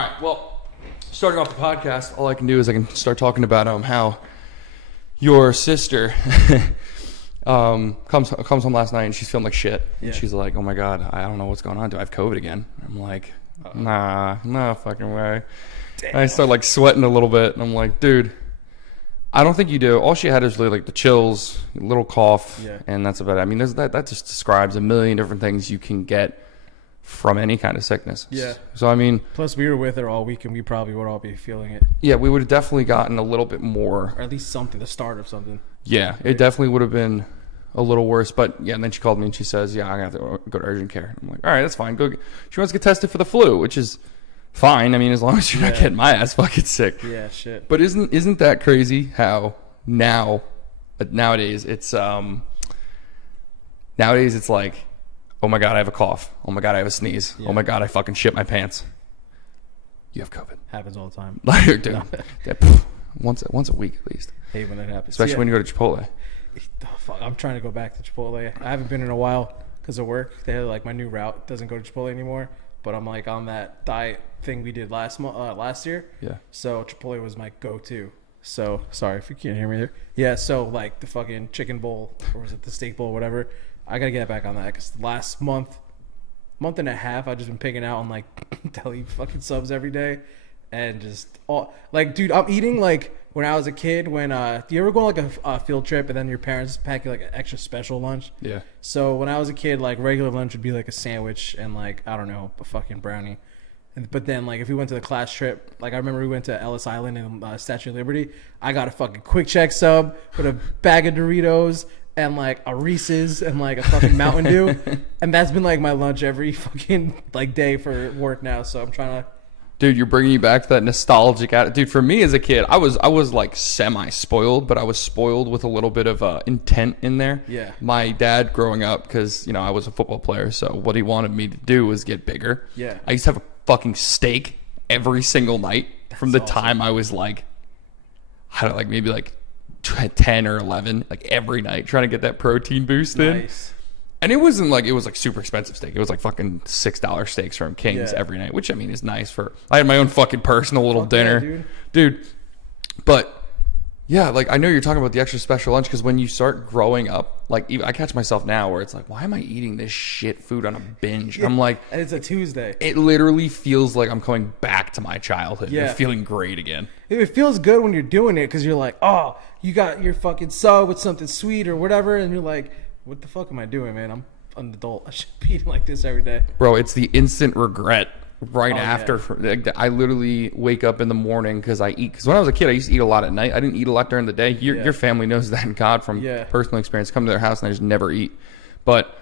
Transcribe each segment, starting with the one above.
right. Well, starting off the podcast, all I can do is I can start talking about how your sister comes home last night and she's feeling like shit. Yeah. And she's like, "Oh my god, I don't know what's going on. Do I have COVID again?" I'm like, "Nah, no fucking way." Damn. I start like sweating a little bit, and I'm like, "Dude, I don't think you do." All she had is really like the chills, a little cough, and that's about it. I mean, that just describes a million different things you can get from any kind of sickness. Yeah. So, I mean... Plus, we were with her all week, and we probably would all be feeling it. Yeah, we would have definitely gotten a little bit more... Or at least something, the start of something. Yeah, it definitely would have been a little worse. But, yeah, and then she called me, and she says, "Yeah, I have to go to urgent care." I'm like, all right, that's fine. Go. She wants to get tested for the flu, which is fine. I mean, as long as you're not getting my ass fucking sick. Yeah, shit. But isn't that crazy how nowadays it's... Nowadays it's like... "Oh my god, I have a cough. Oh my god, I have a sneeze. Yeah. Oh my god, I fucking shit my pants. You have COVID." Happens all the time. Like, dude, once a week at least. Hate when that happens. Especially when you go to Chipotle. Fuck, I'm trying to go back to Chipotle. I haven't been in a while because of work. They had like my new route doesn't go to Chipotle anymore. But I'm like on that diet thing we did last year. Yeah. So Chipotle was my go-to. So sorry if you can't hear me there. Yeah. So like the fucking chicken bowl, or was it the steak bowl, whatever. I gotta get back on that because last month and a half, I've just been picking out on like deli fucking subs every day, and just all like, dude, I'm eating like when I was a kid. When do you ever go on like a field trip and then your parents pack you like an extra special lunch? Yeah. So when I was a kid, like regular lunch would be like a sandwich and like I don't know, a fucking brownie. But then, like, if we went to the class trip, like, I remember we went to Ellis Island and Statue of Liberty. I got a fucking Quick Check sub with a bag of Doritos and, like, a Reese's and, like, a fucking Mountain Dew. And that's been, like, my lunch every fucking, like, day for work now. So I'm trying to... Dude, you're bringing me back to that nostalgic attitude. For me as a kid, I was like, semi-spoiled, but I was spoiled with a little bit of intent in there. Yeah. My dad, growing up, because, you know, I was a football player, so what he wanted me to do was get bigger. Yeah. I used to have a fucking steak every single night from the time I was like, I don't know, like maybe like 10 or 11, like every night, trying to get that protein boost in. Nice. And it wasn't like, it was like super expensive steak. It was like fucking $6 steaks from King's every night, which I mean is nice for, I had my own fucking personal little dinner. Yeah, dude. But yeah, like I know you're talking about the extra special lunch because when you start growing up, like even, I catch myself now where it's like, why am I eating this shit food on a binge? Yeah. I'm like, and it's a Tuesday. It literally feels like I'm going back to my childhood. Yeah. I'm feeling great again. It feels good when you're doing it because you're like, oh, you got your fucking sub with something sweet or whatever, and you're like, what the fuck am I doing, man? I'm an adult. I should be eating like this every day. Bro, it's the instant regret after. Yeah. I literally wake up in the morning because I eat. Because when I was a kid, I used to eat a lot at night. I didn't eat a lot during the day. Your family knows that, God, from personal experience. Come to their house and I just never eat. But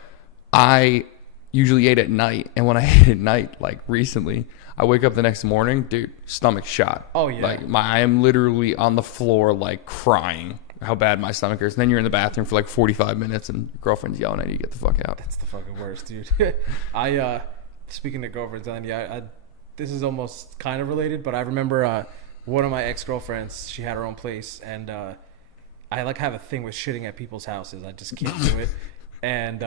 I usually ate at night. And when I ate at night, like recently, I wake up the next morning, dude, stomach shot. Oh, yeah. Like I am literally on the floor, like crying how bad my stomach hurts. And then you're in the bathroom for like 45 minutes and your girlfriend's yelling at you, get the fuck out. That's the fucking worst, dude. Speaking of girlfriends, this is almost kind of related, but I remember one of my ex-girlfriends, she had her own place, and I like have a thing with shitting at people's houses. I just can't do it. And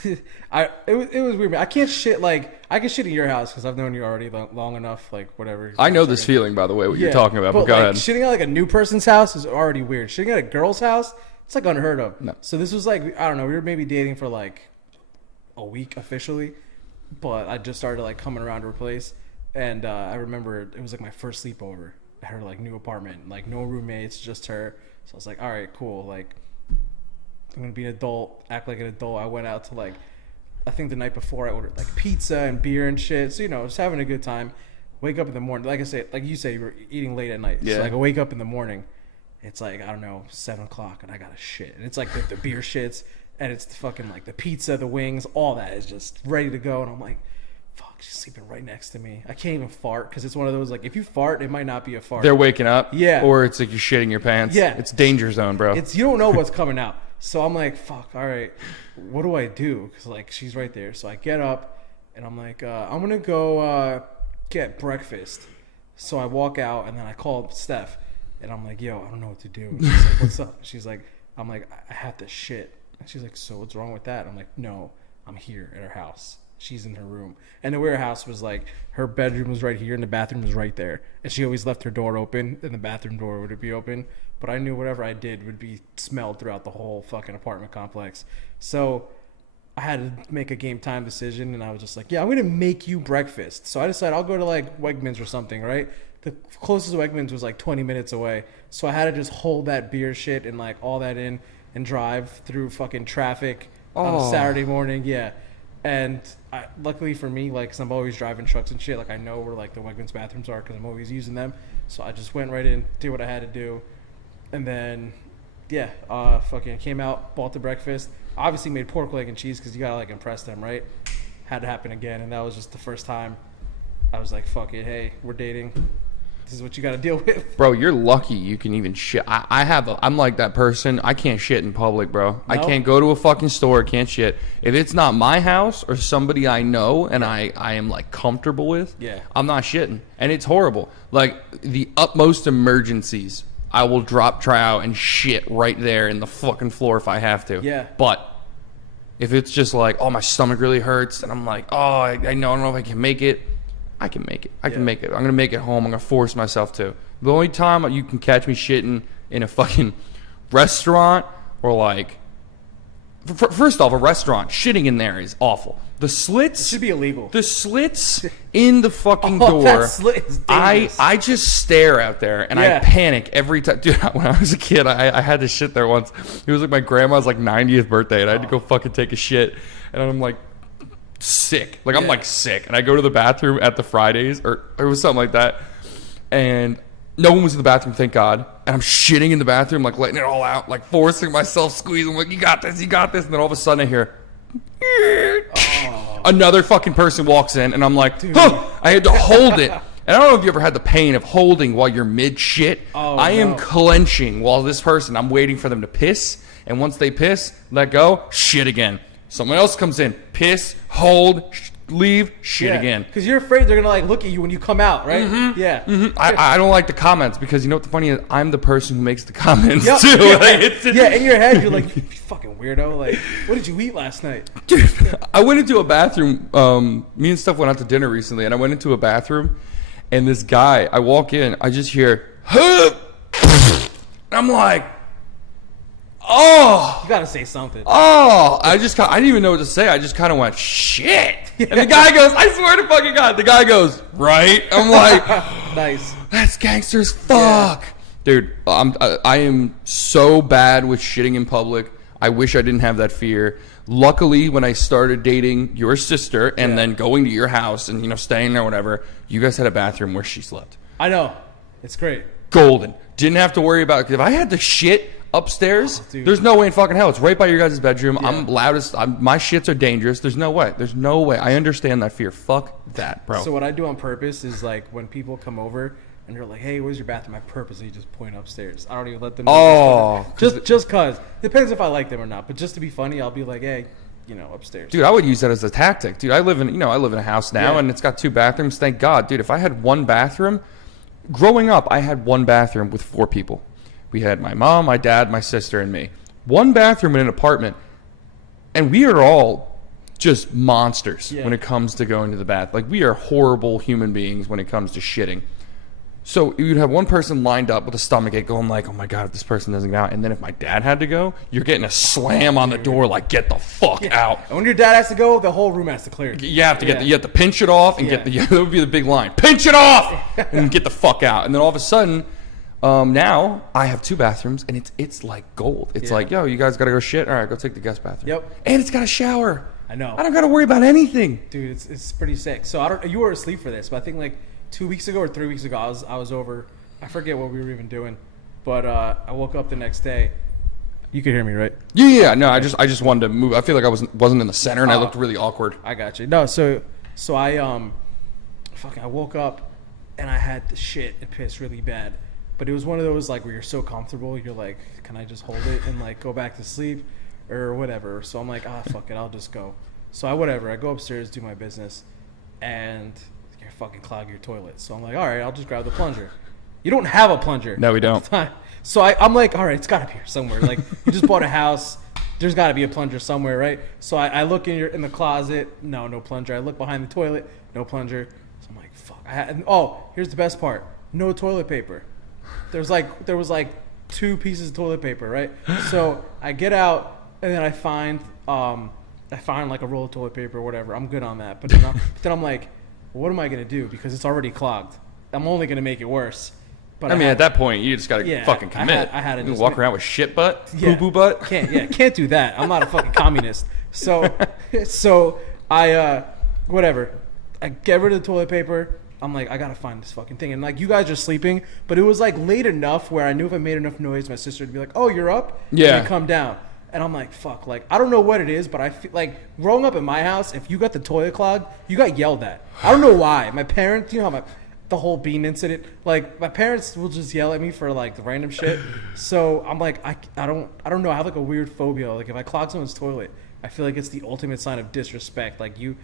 it was weird. I can't shit I can shit in your house because I've known you already long enough. Like whatever. I know this feeling, by the way, what you're talking about. But go ahead. Shitting at like a new person's house is already weird. Shitting at a girl's house, it's like unheard of. No. So this was like, I don't know. We were maybe dating for like a week officially, but I just started like coming around to her place, and I remember it was like my first sleepover at her like new apartment, like no roommates, just her. So I was like, all right, cool, like. I'm gonna be an adult, act like an adult. I went out to like, I think the night before I ordered like pizza and beer and shit. So, you know, just having a good time. Wake up in the morning. Like I said, like you say, you were eating late at night. Yeah. So like I wake up in the morning. It's like, I don't know, 7 o'clock and I got a shit. And it's like the beer shits and it's the fucking like the pizza, the wings, all that is just ready to go. And I'm like, fuck, she's sleeping right next to me. I can't even fart because it's one of those, like, if you fart, it might not be a fart. They're waking up. Yeah. Or it's like you're shitting your pants. Yeah. It's danger zone, bro. You don't know what's coming out. So I'm like, fuck, all right, what do I do? Because, like, she's right there. So I get up, and I'm like, I'm going to go get breakfast. So I walk out, and then I call Steph, and I'm like, yo, I don't know what to do. And she's like, what's up? She's like, I'm like, I have to shit. And she's like, so what's wrong with that? I'm like, no, I'm here at her house. she's in her room. And the warehouse was like, her bedroom was right here and the bathroom was right there. And she always left her door open and the bathroom door would be open. But I knew whatever I did would be smelled throughout the whole fucking apartment complex. So I had to make a game time decision, and I was just like, yeah, I'm going to make you breakfast. So I decided I'll go to like Wegmans or something, right? The closest Wegmans was like 20 minutes away. So I had to just hold that beer shit and like all that in and drive through fucking traffic on a Saturday morning. Yeah. And luckily for me, like, cause I'm always driving trucks and shit, like I know where like the Wegmans bathrooms are because I'm always using them. So I just went right in, did what I had to do. And then, yeah, fucking came out, bought the breakfast. Obviously made pork leg and cheese because you gotta like impress them, right? Had to happen again, and that was just the first time. I was like, "Fuck it, hey, we're dating. This is what you gotta deal with." Bro, you're lucky you can even shit. I'm like that person. I can't shit in public, bro. No? I can't go to a fucking store, can't shit. If it's not my house or somebody I know and I am like comfortable with, I'm not shitting, and it's horrible. Like the utmost emergencies, I will try out and shit right there in the fucking floor if I have to. Yeah. But if it's just like, oh, my stomach really hurts, and I'm like, oh, I don't know if I can make it, I can make it. I can make it. I'm going to make it home. I'm going to force myself to. The only time you can catch me shitting in a fucking restaurant or like, first off, a restaurant, shitting in there is awful. The slits. It should be illegal. The slits in the fucking door. That slit is dangerous. I just stare out there and I panic every time. Dude, when I was a kid, I had to shit there once. It was like my grandma's like 90th birthday and I had to go fucking take a shit. And I'm like sick. Like I'm like sick. And I go to the bathroom at the Fridays or it was something like that. And no one was in the bathroom, thank God. And I'm shitting in the bathroom, like letting it all out, like forcing myself, squeezing, like, you got this, you got this. And then all of a sudden I hear, another fucking person walks in, and I'm like, huh, I had to hold it. And I don't know if you ever had the pain of holding while you're mid shit. I am clenching while this person, I'm waiting for them to piss. And once they piss, let go, shit again. Someone else comes in, piss, hold, leave, shit again. Because you're afraid they're going to like look at you when you come out, right? Mm-hmm. Yeah. Mm-hmm. I don't like the comments because you know what the funny is? I'm the person who makes the comments too. Yeah, in your head, you're like, you fucking weirdo. Like, what did you eat last night? Dude, I went into a bathroom. Me and Steph went out to dinner recently, and I went into a bathroom, and this guy, I walk in, I just hear, huh! I'm like, oh. You got to say something. Oh. I didn't even know what to say. I just kind of went, shit. And the guy goes, I swear to fucking God, the guy goes, right? I'm like, nice. That's gangster as fuck. Yeah. Dude, I am so bad with shitting in public. I wish I didn't have that fear. Luckily, when I started dating your sister and then going to your house and, you know, staying there or whatever, you guys had a bathroom where she slept. I know. It's great. Golden. Didn't have to worry about it. If I had to shit upstairs, there's no way in fucking hell. It's right by your guys' bedroom. Yeah. I'm loudest. My shits are dangerous. There's no way. There's no way. I understand that fear. Fuck that, bro. So what I do on purpose is like when people come over and they're like, hey, where's your bathroom? I purposely just point upstairs. I don't even let them know. Oh. Just cause. Depends if I like them or not. But just to be funny, I'll be like, hey, you know, upstairs. Dude, I would use that as a tactic. Dude, I live in a house now and it's got 2 bathrooms. Thank God. Dude, if I had one bathroom, growing up, I had one bathroom with 4 people. We had my mom, my dad, my sister, and me. One bathroom in an apartment. And we are all just monsters when it comes to going to the bath. Like, we are horrible human beings when it comes to shitting. So you'd have one person lined up with a stomachache going like, oh my God, if this person doesn't get out. And then if my dad had to go, you're getting a slam on the door like, get the fuck out. And when your dad has to go, the whole room has to clear. You have to you have to pinch it off and that would be the big line. Pinch it off and get the fuck out. And then all of a sudden, now I have 2 bathrooms and it's like gold. It's like, yo, you guys got to go shit? All right, go take the guest bathroom. Yep. And it's got a shower. I know. I don't got to worry about anything. Dude, it's pretty sick. So you were asleep for this, but I think like 2 weeks ago or 3 weeks ago, I was over. I forget what we were even doing, but I woke up the next day. You could hear me, right? Yeah. No, I just wanted to move. I feel like I wasn't in the center, and I looked really awkward. I got you. No, so I I woke up and I had to shit and piss really bad, but it was one of those like where you're so comfortable, you're like, can I just hold it and like go back to sleep or whatever? So I'm like, fuck it, I'll just go. So I go upstairs, do my business, and you fucking clog your toilet. So I'm like, all right, I'll just grab the plunger. You don't have a plunger. No, we don't. So I'm like, all right, it's got to be here somewhere. Like, you just bought a house. there's got to be a plunger somewhere, right? So I look in the closet. No plunger. I look behind the toilet. No plunger. So I'm like, fuck. Here's the best part. No toilet paper. There was like 2 pieces of toilet paper, right? So I get out and then I find like a roll of toilet paper or whatever. I'm good on that. But then I'm like, what am I gonna do? Because it's already clogged. I'm only gonna make it worse. But I mean, at that point, you just gotta fucking commit. I had to just walk around with shit butt, poo poo butt. Can't do that. I'm not a fucking communist. So I whatever. I get rid of the toilet paper. I'm like, I gotta find this fucking thing. And like, you guys are sleeping, but it was like late enough where I knew if I made enough noise, my sister would be like, "Oh, you're up?" Yeah. And come down. And I'm like, fuck. Like, I don't know what it is, but I feel like growing up in my house, if you got the toilet clogged, you got yelled at. I don't know why. My parents, you know how the whole bean incident, like my parents will just yell at me for like the random shit. So I'm like, I don't know. I have like a weird phobia. Like if I clog someone's toilet, I feel like it's the ultimate sign of disrespect. Like you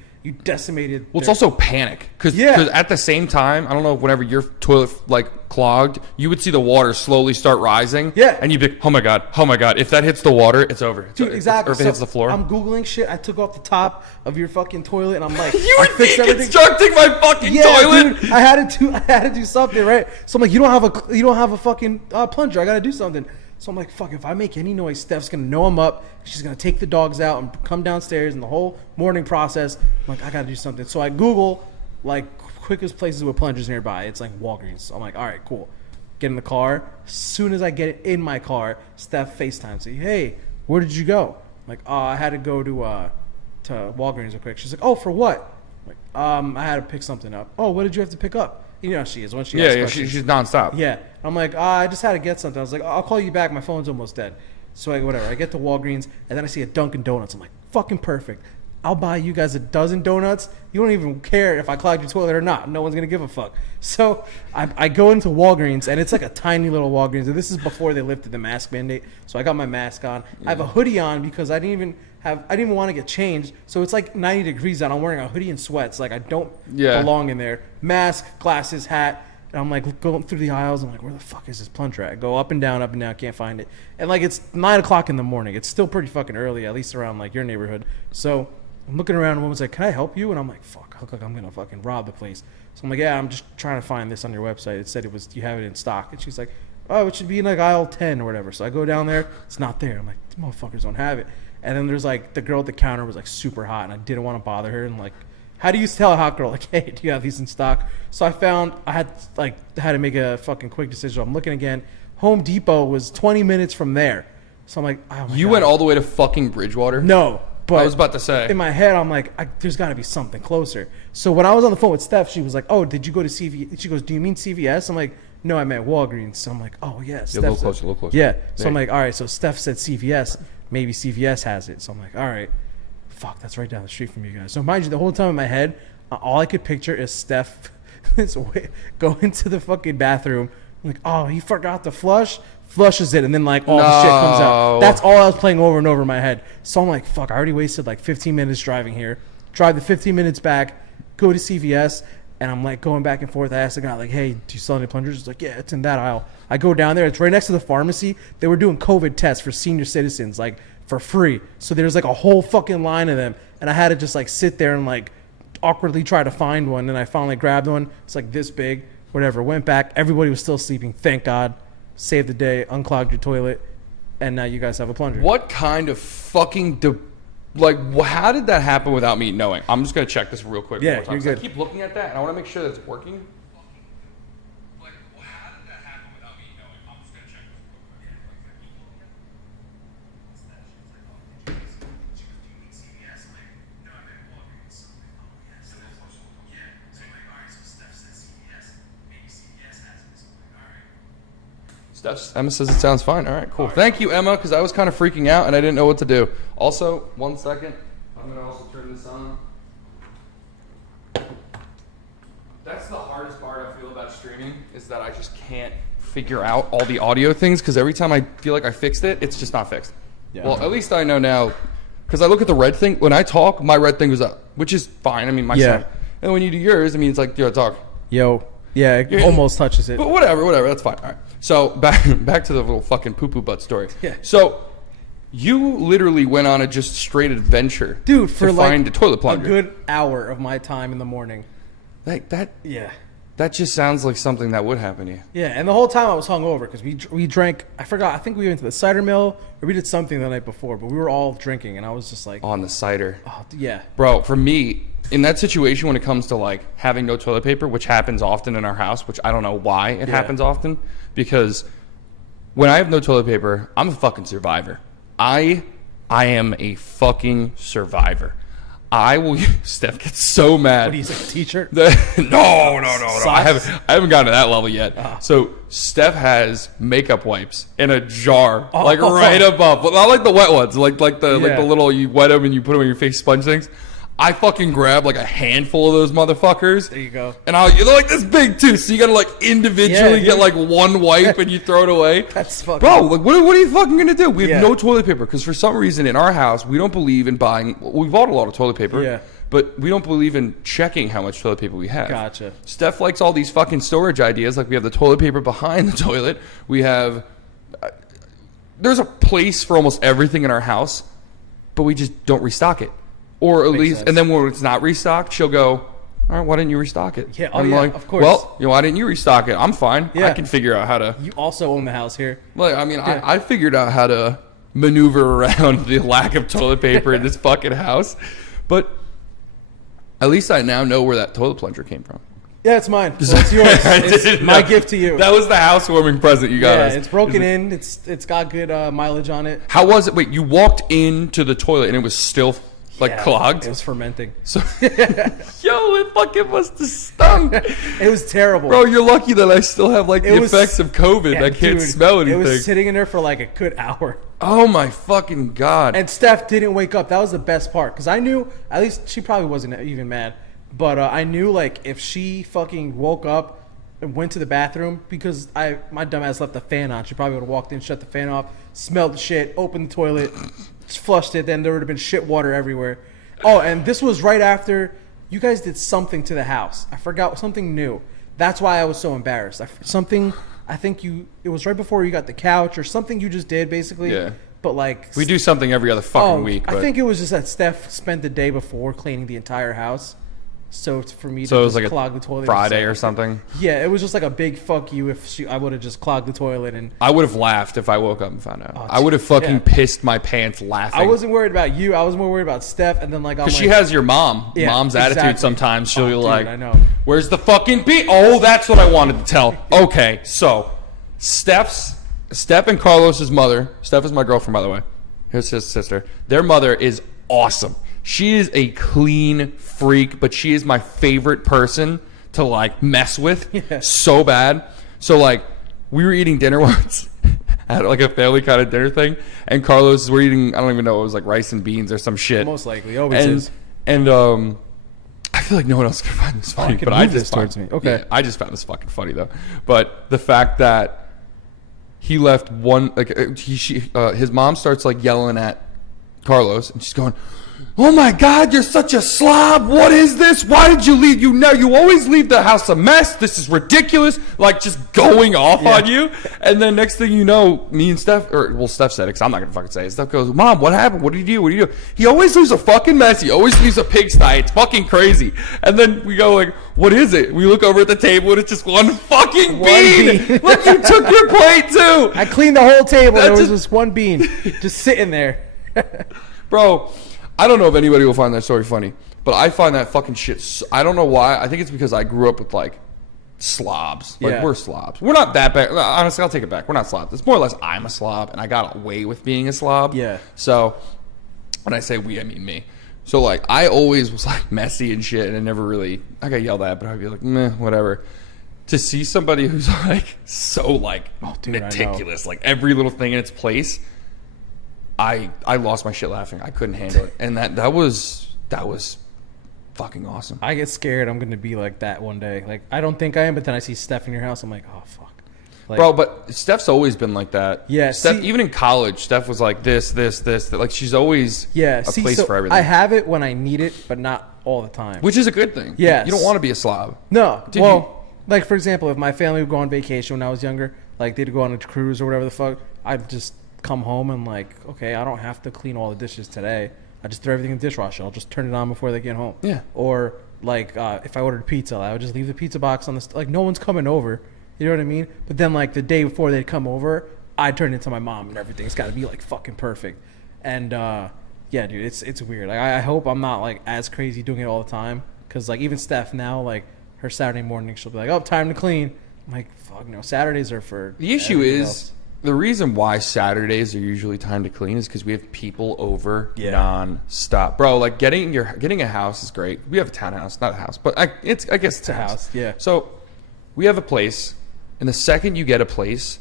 decimated. Well, it's also panic because at the same time, I don't know, whenever your toilet like clogged, you would see the water slowly start rising. Yeah. And you'd be, oh my god, if that hits the water, it's over. Dude, exactly. Or if it hits the floor. I'm Googling shit. I took off the top of your fucking toilet and I'm like, you were deconstructing my fucking toilet. Dude, I had to do something, right? So I'm like, you don't have a fucking plunger. I got to do something. So I'm like, fuck, if I make any noise, Steph's going to know I'm up. She's going to take the dogs out and come downstairs and the whole morning process. I'm like, I got to do something. So I Google, like, quickest places with plungers nearby. It's like Walgreens. So I'm like, all right, cool. Get in the car. As soon as I get in my car, Steph FaceTimes me. Hey, where did you go? I'm like, oh, I had to go to Walgreens real quick. She's like, oh, for what? I'm like, I had to pick something up. Oh, what did you have to pick up? You know how she is. When she asks questions. She's nonstop. Yeah. I'm like, I just had to get something. I was like, I'll call you back. My phone's almost dead. So whatever. I get to Walgreens, and then I see a Dunkin' Donuts. I'm like, fucking perfect. I'll buy you guys a dozen donuts. You don't even care if I clog your toilet or not. No one's going to give a fuck. So I go into Walgreens, and it's like a tiny little Walgreens. And this is before they lifted the mask mandate. So I got my mask on. Yeah. I have a hoodie on because I didn't even want to get changed. So it's like 90 degrees out. I'm wearing a hoodie and sweats. Like I don't belong in there. Mask, glasses, hat. And I'm like going through the aisles. I'm like, where the fuck is this plunger at? I go up and down, can't find it. And like it's 9 o'clock in the morning. It's still pretty fucking early, at least around like your neighborhood. So I'm looking around, and a woman's like, can I help you? And I'm like, fuck, I look like I'm going to fucking rob the place. So I'm like, yeah, I'm just trying to find this on your website. It said you have it in stock. And she's like, oh, it should be in like aisle 10 or whatever. So I go down there. It's not there. I'm like, these motherfuckers don't have it. And then there's like the girl at the counter was like super hot, and I didn't want to bother her. And like, how do you tell a hot girl, like, hey, do you have these in stock? So I had to make a fucking quick decision. I'm looking again. Home Depot was 20 minutes from there. So I'm like, oh my You God. Went all the way to fucking Bridgewater? No. But I was about to say. In my head, I'm like, there's got to be something closer. So when I was on the phone with Steph, she was like, oh, did you go to CVS? She goes, do you mean CVS? I'm like, no, I meant Walgreens. So I'm like, oh, yeah. A little closer. Yeah. So I'm like, all right, so Steph said CVS. Maybe CVS has it. So I'm like, all right. Fuck, that's right down the street from you guys. So mind you, the whole time in my head, all I could picture is Steph go into the fucking bathroom. I'm like, oh, he forgot to flush. Flushes it, and then like all the shit comes out. That's all I was playing over and over in my head. So I'm like, fuck, I already wasted like 15 minutes driving here. Drive the 15 minutes back, go to CVS, and I'm like going back and forth. I asked the guy, like, hey, do you sell any plungers? He's like, yeah, it's in that aisle. I go down there. It's right next to the pharmacy. They were doing COVID tests for senior citizens, like for free. So there's like a whole fucking line of them, and I had to just like sit there and like awkwardly try to find one. And I finally grabbed one. It's like this big, whatever. Went back. Everybody was still sleeping. Thank God. Saved the day, unclogged your toilet, and now you guys have a plunger. What kind of fucking how did that happen without me knowing? I'm just gonna check this real quick. Yeah, you're good. I keep looking at that, and I want to make sure that it's working. Emma says it sounds fine. All right, cool. Thank you, Emma, because I was kind of freaking out and I didn't know what to do. Also, 1 second. I'm going to also turn this on. That's the hardest part I feel about streaming is that I just can't figure out all the audio things because every time I feel like I fixed it, it's just not fixed. Yeah. Well, at least I know now because I look at the red thing. When I talk, my red thing goes up, which is fine. I mean, my sound. And when you do yours, I mean, it's like, yo, talk. Yo. Yeah, it almost touches it. But whatever, that's fine. All right. So back to the little fucking poo-poo butt story. Yeah. So You literally went on a just straight adventure, dude, for to find a toilet plunger. A good hour of my time in the morning. Like that. Yeah. That just sounds like something that would happen to you. Yeah, and the whole time I was hungover because we drank. I forgot. I think we went to the cider mill or we did something the night before, but we were all drinking, and I was just like, on the cider. Oh yeah, bro. For me, in that situation, when it comes to like having no toilet paper, which happens often in our house, which I don't know why it happens often, because when I have no toilet paper, I'm a fucking survivor. I am a fucking survivor. I will. Steph gets so mad. What, he's like a t-shirt? No. I haven't gotten to that level yet. So Steph has makeup wipes in a jar, like right above, but not like the wet ones, like the little you wet them and you put them in your face sponge things. I fucking grab like a handful of those motherfuckers. There you go. And they're like this big too, so you gotta like individually get like one wipe and you throw it away. That's fucking. Bro, like what are you fucking gonna do? We have no toilet paper because for some reason in our house we don't believe in buying. We bought a lot of toilet paper. Yeah. But we don't believe in checking how much toilet paper we have. Gotcha. Steph likes all these fucking storage ideas. Like we have the toilet paper behind the toilet. We have. There's a place for almost everything in our house, but we just don't restock it. Or at least, and then when it's not restocked, she'll go, all right, why didn't you restock it? Yeah, I'm like, of course. Well, why didn't you restock it? I'm fine. Yeah. I can figure out how to. You also own the house here. Well, I mean, I figured out how to maneuver around the lack of toilet paper in this fucking house. But at least I now know where that toilet plunger came from. Yeah, it's mine. Well, it's yours. It's my gift to you. That was the housewarming present you got us. Yeah, it's broken in. It's got good mileage on it. How was it? Wait, you walked into the toilet and it was still clogged? It was fermenting. So, yo, it fucking must have stunk. It was terrible. Bro, you're lucky that I still have like the effects of COVID. I can't smell anything. It was sitting in there for like a good hour. Oh my fucking God. And Steph didn't wake up. That was the best part. Because I knew, at least she probably wasn't even mad. But I knew like if she fucking woke up and went to the bathroom, because my dumbass left the fan on. She probably would have walked in, shut the fan off, smelled the shit, opened the toilet, flushed it, then there would have been shit water everywhere. Oh, and this was right after you guys did something to the house. I forgot, something new. That's why I was so embarrassed. I think it was right before you got the couch or something you just did basically. Yeah. But like we do something every other fucking week. I think it was just that Steph spent the day before cleaning the entire house. So it's for me to just like clog the toilet. Friday or something? Yeah, it was just like a big fuck you if I would have just clogged the toilet. And I would have laughed if I woke up and found out. I would have fucking pissed my pants laughing. I wasn't worried about you. I was more worried about Steph. And then like, because she has your mom's attitude sometimes. She'll be like, I know. Where's the fucking pee? Oh, that's what I wanted to tell. Okay, so Steph and Carlos's mother. Steph is my girlfriend, by the way. Here's his sister. Their mother is awesome. She is a clean freak, but she is my favorite person to like mess with so bad. So like we were eating dinner once at like a family kind of dinner thing, and Carlos were eating, I don't even know, it was like rice and beans or some shit. Most likely, always is. And I feel like no one else can find this funny, but I just towards me. Okay, yeah, I just found this fucking funny though. But the fact that he left one, like his mom starts like yelling at Carlos, and she's going, oh my God, you're such a slob. What is this? Why did you leave? You always leave the house a mess. This is ridiculous. Like just going off on you. And then next thing you know, me and Steph, Steph said it because I'm not going to fucking say it. Steph goes, Mom, what happened? What did you do? What do you do? He always leaves a fucking mess. He always leaves a pigsty. It's fucking crazy. And then we go like, what is it? We look over at the table and it's just one fucking bean. Look, you took your plate too. I cleaned the whole table. There was just one bean just sitting there. Bro, I don't know if anybody will find that story funny, but I find that fucking shit. I don't know why. I think it's because I grew up with like slobs. Like we're slobs. We're not that bad. Honestly, I'll take it back. We're not slobs. It's more or less I'm a slob, and I got away with being a slob. Yeah. So when I say we, I mean me. So like I always was like messy and shit, and I got yelled at, but I'd be like, meh, whatever. To see somebody who's like so like meticulous, like every little thing in its place. I lost my shit laughing. I couldn't handle it, and that was fucking awesome. I get scared I'm gonna be like that one day. Like I don't think I am, but then I see Steph in your house. I'm like, oh fuck, like, bro. But Steph's always been like that. Yeah, Steph. Even in college, Steph was like this. Like she's always a place for everything. I have it when I need it, but not all the time. Which is a good thing. Yeah, you don't want to be a slob. No. Like for example, if my family would go on vacation when I was younger, like they'd go on a cruise or whatever the fuck, I'd just come home and like, okay, I don't have to clean all the dishes today. I just throw everything in the dishwasher. I'll just turn it on before they get home. Yeah. Or like if I ordered pizza, I would just leave the pizza box on the like no one's coming over. You know what I mean? But then like the day before they'd come over, I turn it to my mom and everything's got to be like fucking perfect. And yeah, dude, it's weird. Like I hope I'm not like as crazy doing it all the time, because like even Steph now, like her Saturday morning, she'll be like, "Oh, time to clean." I'm like, "Fuck no, Saturdays are for." The issue is the reason why Saturdays are usually time to clean is because we have people over non-stop, bro. Like getting a house is great. We have a townhouse, not a house, but I guess it's a house. Yeah. So we have a place, and the second you get a place,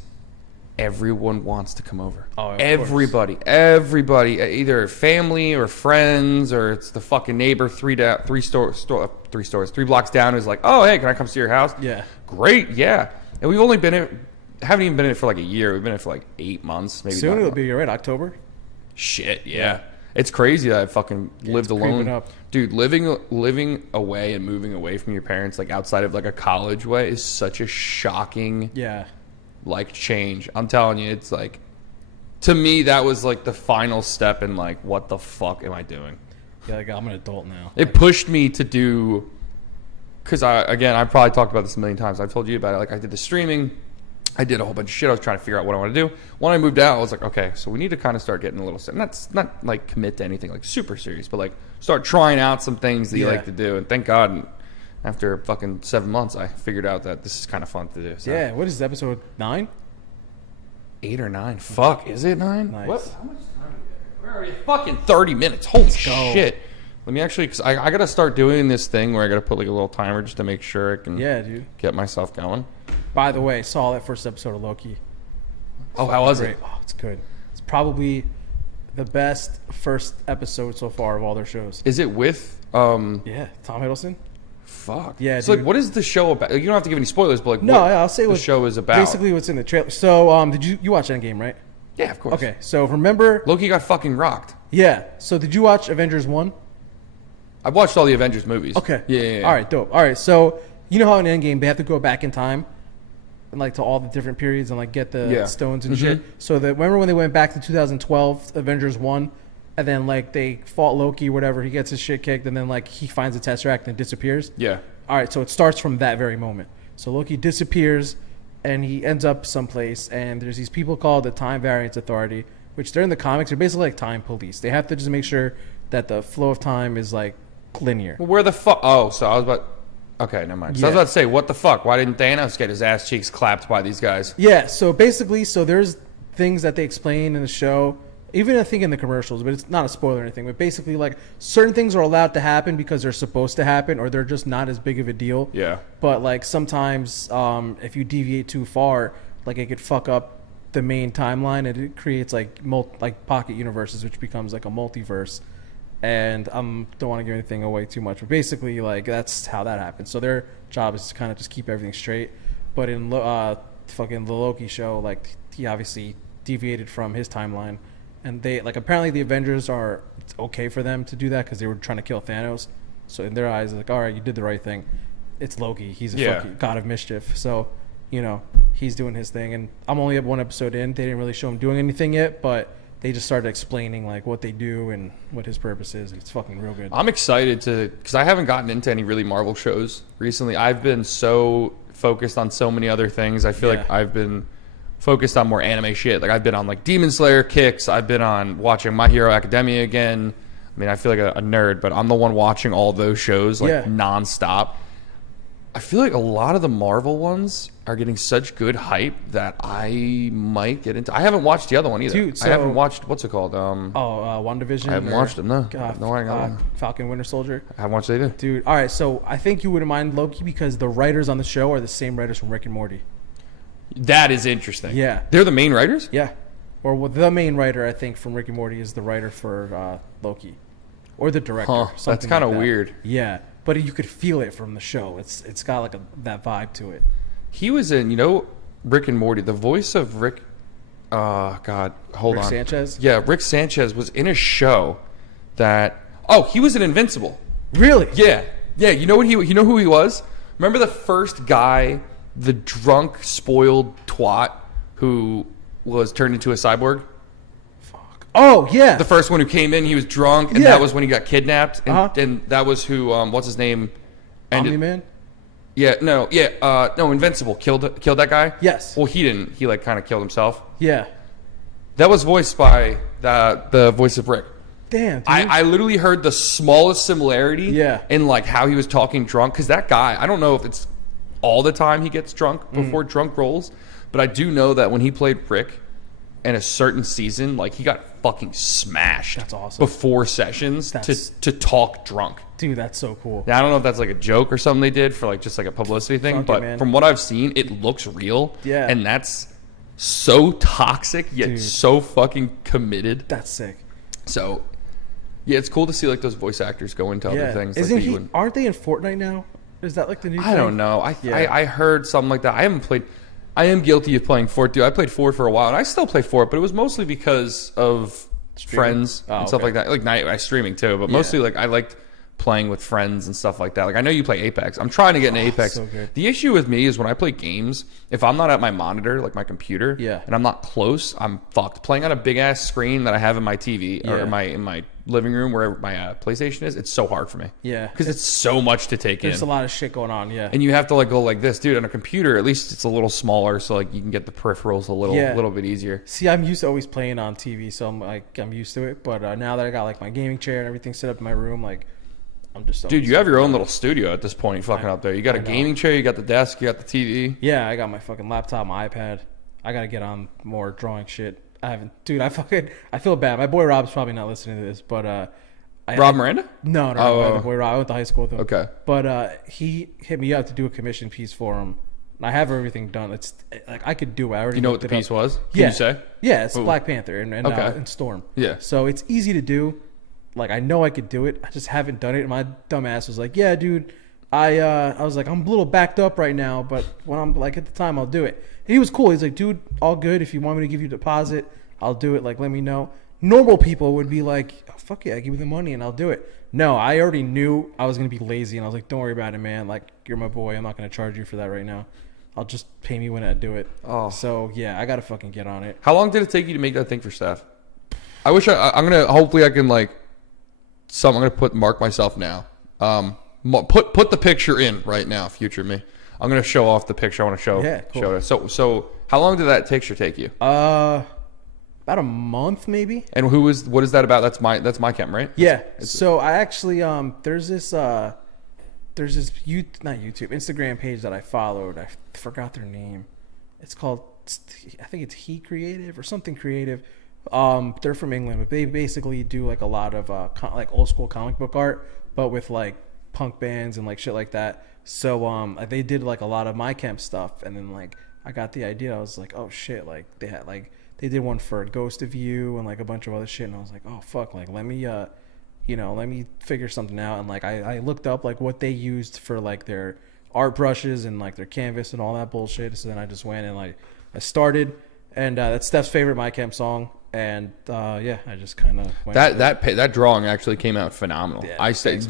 everyone wants to come over. Oh, everybody, either family or friends, or it's the fucking neighbor three blocks down who's like, "Oh, hey, can I come see your house?" Yeah. Great, yeah. And we've only haven't even been in it for like a year. We've been in it for like 8 months, maybe. Soon it'll be right, October. Shit, yeah. It's crazy that I fucking lived alone. Dude, living away and moving away from your parents, like outside of like a college way, is such a shocking like change. I'm telling you, it's like, to me, that was like the final step in like, what the fuck am I doing? Yeah, like I'm an adult now. It pushed me to do, because I've probably talked about this a million times. I've told you about it. Like I did the streaming. I did a whole bunch of shit. I was trying to figure out what I want to do. When I moved out, I was like, okay, so we need to kind of start getting a little, not like commit to anything like super serious, but like start trying out some things that you like to do. And thank God, after fucking 7 months, I figured out that this is kind of fun to do. So. Yeah, what is this, episode 9? 8 or 9. Fuck, is it 9? Nice. What? How much time we got? We're already fucking 30 minutes. Holy shit. Let me actually, because I got to start doing this thing where I got to put like a little timer just to make sure I can get myself going. By the way, saw that first episode of Loki. Oh, how was it? Oh, it's good. It's probably the best first episode so far of all their shows. Is it with Tom Hiddleston? Fuck. Yeah, so dude. like, what is the show about? You don't have to give any spoilers, but like, I'll say what the show is about. Basically, what's in the trailer. So, did you watch Endgame, right? Yeah, of course. Okay, so remember Loki got fucking rocked. Yeah. So, did you watch Avengers 1? I've watched all the Avengers movies. Okay. Yeah. All right, dope. All right, so you know how in Endgame they have to go back in time, and like to all the different periods and like get the stones and shit. So remember when they went back to 2012, Avengers 1, and then like they fought Loki, whatever. He gets his shit kicked, and then like he finds the Tesseract and disappears. Yeah. All right, so it starts from that very moment. So Loki disappears, and he ends up someplace, and there's these people called the Time Variance Authority, which they're in the comics. They're basically like time police. They have to just make sure that the flow of time is like linear. Well, where the fuck? Oh, so I was about. Okay, never mind. So I was about to say, what the fuck? Why didn't Thanos get his ass cheeks clapped by these guys? Yeah. So basically, there's things that they explain in the show, even I think in the commercials, but it's not a spoiler or anything. But basically, like certain things are allowed to happen because they're supposed to happen, or they're just not as big of a deal. Yeah. But like sometimes, if you deviate too far, like it could fuck up the main timeline, and it creates like pocket universes, which becomes like a multiverse. And don't want to give anything away too much, but basically, like that's how that happens. So their job is to kind of just keep everything straight. But in fucking the Loki show, like he obviously deviated from his timeline, and they like apparently the Avengers it's okay for them to do that because they were trying to kill Thanos. So in their eyes, it's like, all right, you did the right thing. It's Loki. He's a fucking god of mischief. So he's doing his thing, and I'm only at one episode in. They didn't really show him doing anything yet, but they just started explaining like what they do and what his purpose is. It's fucking real good. I'm excited because I haven't gotten into any really Marvel shows recently. I've been so focused on so many other things. I feel like I've been focused on more anime shit. Like I've been on like Demon Slayer kicks. I've been on watching My Hero Academia again. I mean, I feel like a nerd, but I'm the one watching all those shows like nonstop. I feel like a lot of the Marvel ones are getting such good hype that I might get into. I haven't watched the other one either. Dude, I haven't watched, what's it called? WandaVision. I haven't watched it, no. Falcon Winter Soldier. I haven't watched it either. Dude, all right, so I think you wouldn't mind Loki because the writers on the show are the same writers from Rick and Morty. That is interesting. Yeah. They're the main writers? Yeah. Or the main writer, I think, from Rick and Morty is the writer for Loki. Or the director. Huh, that's kind of weird. Yeah. But you could feel it from the show. It's got like that vibe to it. He was in, Rick and Morty. The voice of Rick. God, hold on. Rick Sanchez. Yeah, Rick Sanchez was in a show that. Oh, he was in Invincible. Really? Yeah. You know who he was? Remember the first guy, the drunk, spoiled twat who was turned into a cyborg? Oh yeah, the first one who came in, he was drunk, and that was when he got kidnapped, and that was who, what's his name? Omni-Man? Yeah, no, Invincible killed that guy. Yes. Well, he didn't. He like kind of killed himself. Yeah. That was voiced by the voice of Rick. Damn, dude. I literally heard the smallest similarity in like how he was talking drunk, because that guy, I don't know if it's all the time he gets drunk before drunk rolls, but I do know that when he played Rick in a certain season, like he got fucking smashed. That's awesome. Before sessions to talk drunk. Dude, that's so cool. Now, I don't know if that's like a joke or something they did for like just like a publicity thing, but from what I've seen, it looks real. Yeah. And that's so toxic yet so fucking committed. That's sick. So, yeah, it's cool to see like those voice actors go into other things. Isn't like aren't they in Fortnite now? Is that like the new thing? I don't know. I heard something like that. I haven't played. I am guilty of playing Fort, dude. I played Fort for a while, and I still play Fort, but it was mostly because of friends and stuff like that. Like night streaming too, but mostly like I liked playing with friends and stuff like that. Like I know you play Apex. I'm trying to get an Apex. So good. The issue with me is when I play games, if I'm not at my monitor, like my computer, and I'm not close, I'm fucked. Playing on a big ass screen that I have in my TV or in my living room where my PlayStation is, it's so hard for me. Yeah, because it's so much to take in. There's a lot of shit going on. Yeah, and you have to like go like this, dude. On a computer, at least it's a little smaller, so like you can get the peripherals a little bit easier. See, I'm used to always playing on TV, so I'm used to it. But now that I got like my gaming chair and everything set up in my room, like I'm just dude. You have your own little studio at this point, fucking up there. You got a gaming chair, you got the desk, you got the TV. Yeah, I got my fucking laptop, my iPad. I gotta get on more drawing shit. I haven't, dude. I feel bad. My boy Rob's probably not listening to this, but Rob Miranda? No, my boy Rob. I went to high school with him. Okay. But he hit me up to do a commission piece for him. I have everything done. It's like I could do it. I already. You know what the piece was? Can you say? Yeah, it's Black Panther and Storm. Yeah. So it's easy to do. Like I know I could do it. I just haven't done it. And my dumb ass was like, "Yeah, dude." I was like, "I'm a little backed up right now, but when I'm like at the time, I'll do it." And he was cool. He's like, "Dude, all good. If you want me to give you a deposit, I'll do it. Like, let me know." Normal people would be like, oh, "Fuck yeah, give me the money and I'll do it." No, I already knew I was gonna be lazy, and I was like, "Don't worry about it, man. Like, you're my boy. I'm not gonna charge you for that right now. I'll just pay me when I do it." Oh. So yeah, I gotta fucking get on it. How long did it take you to make that thing for staff? I wish I'm gonna. Hopefully, I can like. I'm gonna mark myself now. Put the picture in right now, future me. I'm gonna show off the picture. I want to show. Yeah, cool. Show it. So how long did that picture take you? About a month maybe. And what is that about? That's my cam, right? Yeah. So I actually there's this not YouTube, Instagram page that I followed. I forgot their name. It's called, I think it's He Creative or something creative. They're from England, but they basically do like a lot of like old school comic book art, but with like punk bands and like shit like that. So they did like a lot of my camp stuff, and then like I got the idea. I was like, oh shit, like they did one for Ghost of You and like a bunch of other shit, and I was like, oh fuck, like let me figure something out. And like I looked up like what they used for like their art brushes and like their canvas and all that bullshit. So then I just went and like I started, and that's Steph's favorite My Camp song. And I just kind of went that drawing actually came out phenomenal. Yeah, I said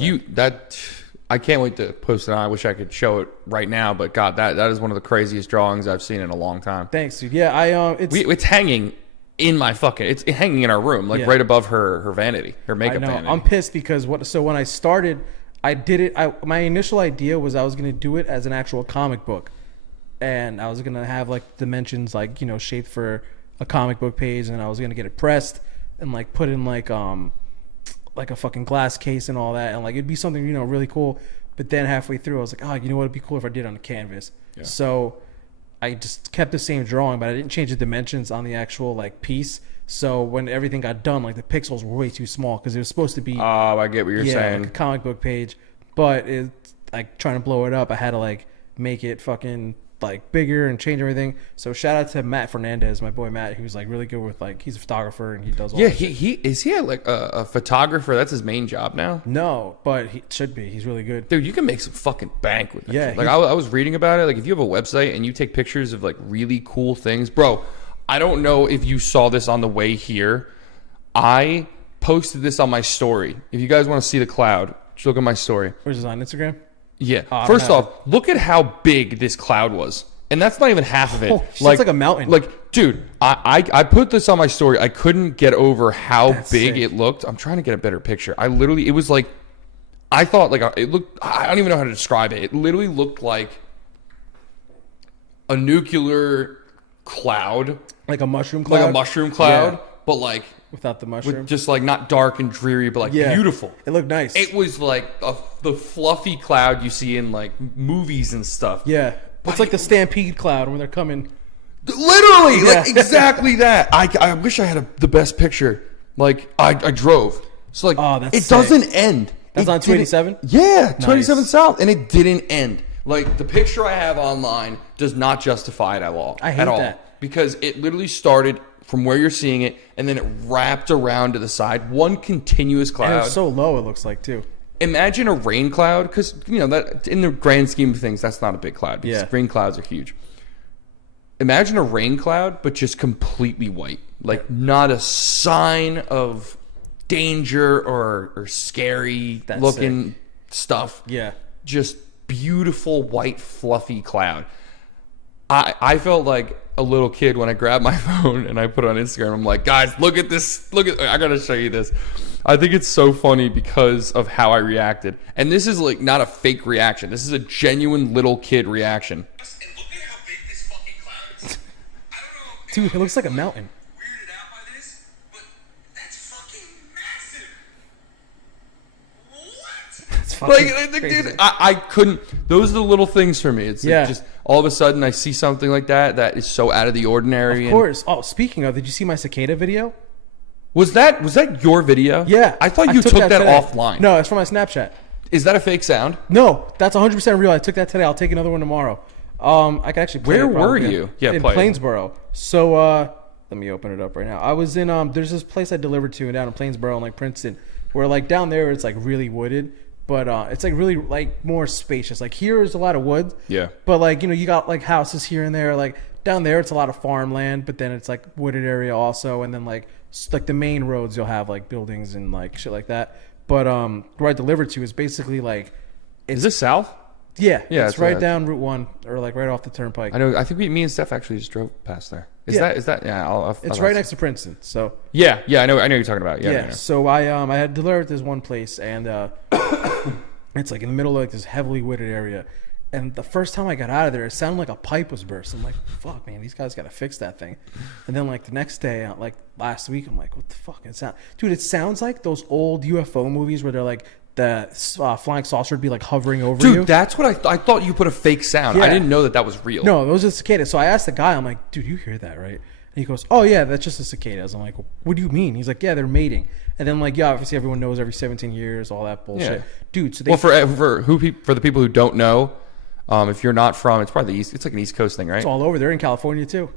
I can't wait to post it on. I wish I could show it right now, but God, that is one of the craziest drawings I've seen in a long time. Thanks, dude. Yeah, it's hanging in my fucking. It's hanging in our room, like right above her vanity, her makeup vanity. I'm pissed because when I started, I did it. My initial idea was I was gonna do it as an actual comic book, and I was gonna have like dimensions, like shaped for a comic book page, and I was gonna get it pressed and like put in like a fucking glass case and all that, and like it'd be something really cool. But then halfway through I was like, oh, you know what, it'd be cool if I did it on a canvas. Yeah. So I just kept the same drawing, but I didn't change the dimensions on the actual like piece. So when everything got done, like the pixels were way too small because it was supposed to be I get what you're saying, like a comic book page, but it's like trying to blow it up, I had to like make it fucking like bigger and change everything. So shout out to Matt Fernandez, my boy Matt, who's like really good with like, he's a photographer and he does all that shit. He like a photographer? That's his main job now? No, but he should be. He's really good, dude. You can make some fucking bank with that. Yeah, like I was reading about it. Like if you have a website and you take pictures of like really cool things, bro. I don't know if you saw this on the way here. I posted this on my story. If you guys want to see the cloud, just look at my story. Where's this on Instagram? Yeah. First off, look at how big this cloud was. And that's not even half of it. Oh, it's like a mountain. Like, dude, I put this on my story. I couldn't get over how big it looked. I'm trying to get a better picture. It was like, I thought like it looked. I don't even know how to describe it. It literally looked like a nuclear cloud, like a mushroom cloud, but like without the mushroom, just like not dark and dreary, but like beautiful. It looked nice. It was like the fluffy cloud you see in like movies and stuff. Yeah, it's like the Stampede cloud when they're coming. Literally, like exactly that. I wish I had the best picture. Like I drove, so like it doesn't end. That's on 287? Yeah, 287 South, and it didn't end. Like the picture I have online does not justify it at all. I hate that because it literally started from where you're seeing it, and then it wrapped around to the side, one continuous cloud. And it's so low, it looks like too. Imagine a rain cloud, because you know that in the grand scheme of things, that's not a big cloud. Because rain clouds are huge. Imagine a rain cloud, but just completely white, like not a sign of danger or scary looking stuff. Yeah, just beautiful white fluffy cloud. I felt like a little kid when I grabbed my phone and I put it on Instagram. I'm like, guys, look at this. I gotta show you this. I think it's so funny because of how I reacted. And this is like not a fake reaction. This is a genuine little kid reaction. And look at how big this fucking cloud is. I don't know. Dude, it looks like a mountain. Weirded out by this, but that's fucking massive. What? It's fucking crazy. Dude, I couldn't. Those are the little things for me. It's like just all of a sudden I see something like that is so out of the ordinary. Of course. Oh, speaking of, did you see my cicada video? Was that your video? Yeah. I thought you took that today. offline. No, it's from my Snapchat. Is that a fake sound? No, that's 100% real. I took that today. I'll take another one tomorrow. I can actually play Where it were you? Yeah, in Plainsboro. So let me open it up right now. I was in there's this place I delivered to down in Plainsboro in like Princeton, where like down there it's like really wooded, but it's like really like more spacious. Like here is a lot of wood. Yeah. But like, you know, you got like houses here and there. Like down there it's a lot of farmland, but then it's like wooded area also, and then like the main roads you'll have like buildings and like shit like that. But where I delivered to is basically like is this south? Yeah, it's right down Route 1 or like right off the turnpike. I know. I think me and Steph actually just drove past there. Is that? Yeah, I'll it's right next to Princeton. So yeah, I know you're talking about. Yeah. So I had delivered this one place, and it's like in the middle of like this heavily wooded area. And the first time I got out of there, it sounded like a pipe was burst. I'm like, fuck, man, these guys got to fix that thing. And then like the next day, like last week, I'm like, what the fuck? Dude, it sounds like those old UFO movies where they're like, the flying saucer would be like hovering over you. Dude, that's what I thought you put a fake sound. Yeah. I didn't know that was real. No, it was a cicada. So I asked the guy, I'm like, dude, you hear that, right? And he goes, oh yeah, that's just the cicadas. I'm like, what do you mean? He's like, yeah, they're mating. And then like, yeah, obviously everyone knows every 17 years, all that bullshit. Yeah. Dude, so they... Well, for the people who don't know, if you're not from, it's probably the East. It's like an East Coast thing, right? It's all over. They're in California too.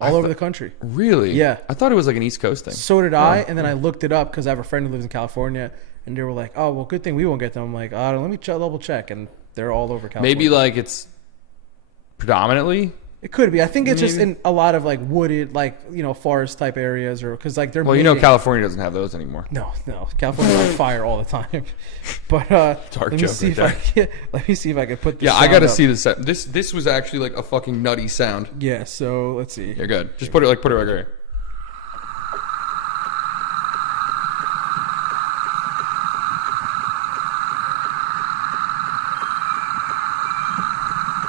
All over the country. Really? Yeah. I thought it was like an East Coast thing. So did I. And then I looked it up because I have a friend who lives in California. And they were like, oh, well, good thing we won't get them. I'm like, let me double check. And they're all over California. Maybe like it's predominantly? It could be. I think it's just in a lot of like wooded, like, you know, forest type areas, or because like they're. Well, you know, California doesn't have those anymore. No, California on fire all the time. But dark joke right there. Let me see if I can put this. Yeah, I gotta see this. This was actually like a fucking nutty sound. Yeah. So let's see. You're good. Just put it right here.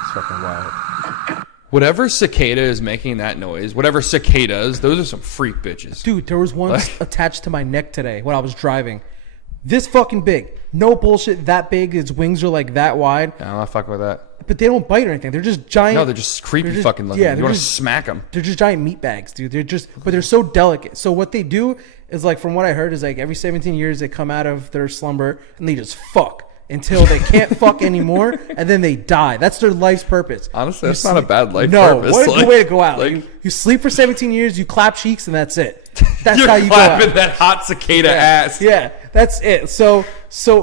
It's fucking wild. Whatever cicada is making that noise, whatever cicadas, those are some freak bitches. Dude, there was one attached to my neck today when I was driving. This fucking big. No bullshit, that big. Its wings are like that wide. Yeah, I'm not fucking with that. But they don't bite or anything. They're just giant. No, they're just creepy fucking looking. Yeah, you want to smack them. They're just giant meat bags, dude. But they're so delicate. So what they do is like, from what I heard, is like every 17 years they come out of their slumber and they just fuck until they can't fuck anymore, and then they die. That's their life's purpose. Honestly, that's not a bad life purpose. No, what a good way to go out. You sleep for 17 years, you clap cheeks, and that's it. That's how you go out. You're clapping that hot cicada ass. Yeah, that's it. So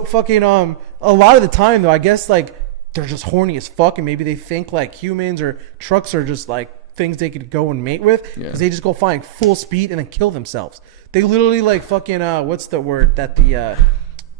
fucking a lot of the time though, I guess like they're just horny as fuck, and maybe they think like humans or trucks are just like things they could go and mate with, because they just go flying full speed and then kill themselves. They literally like fucking what's the word that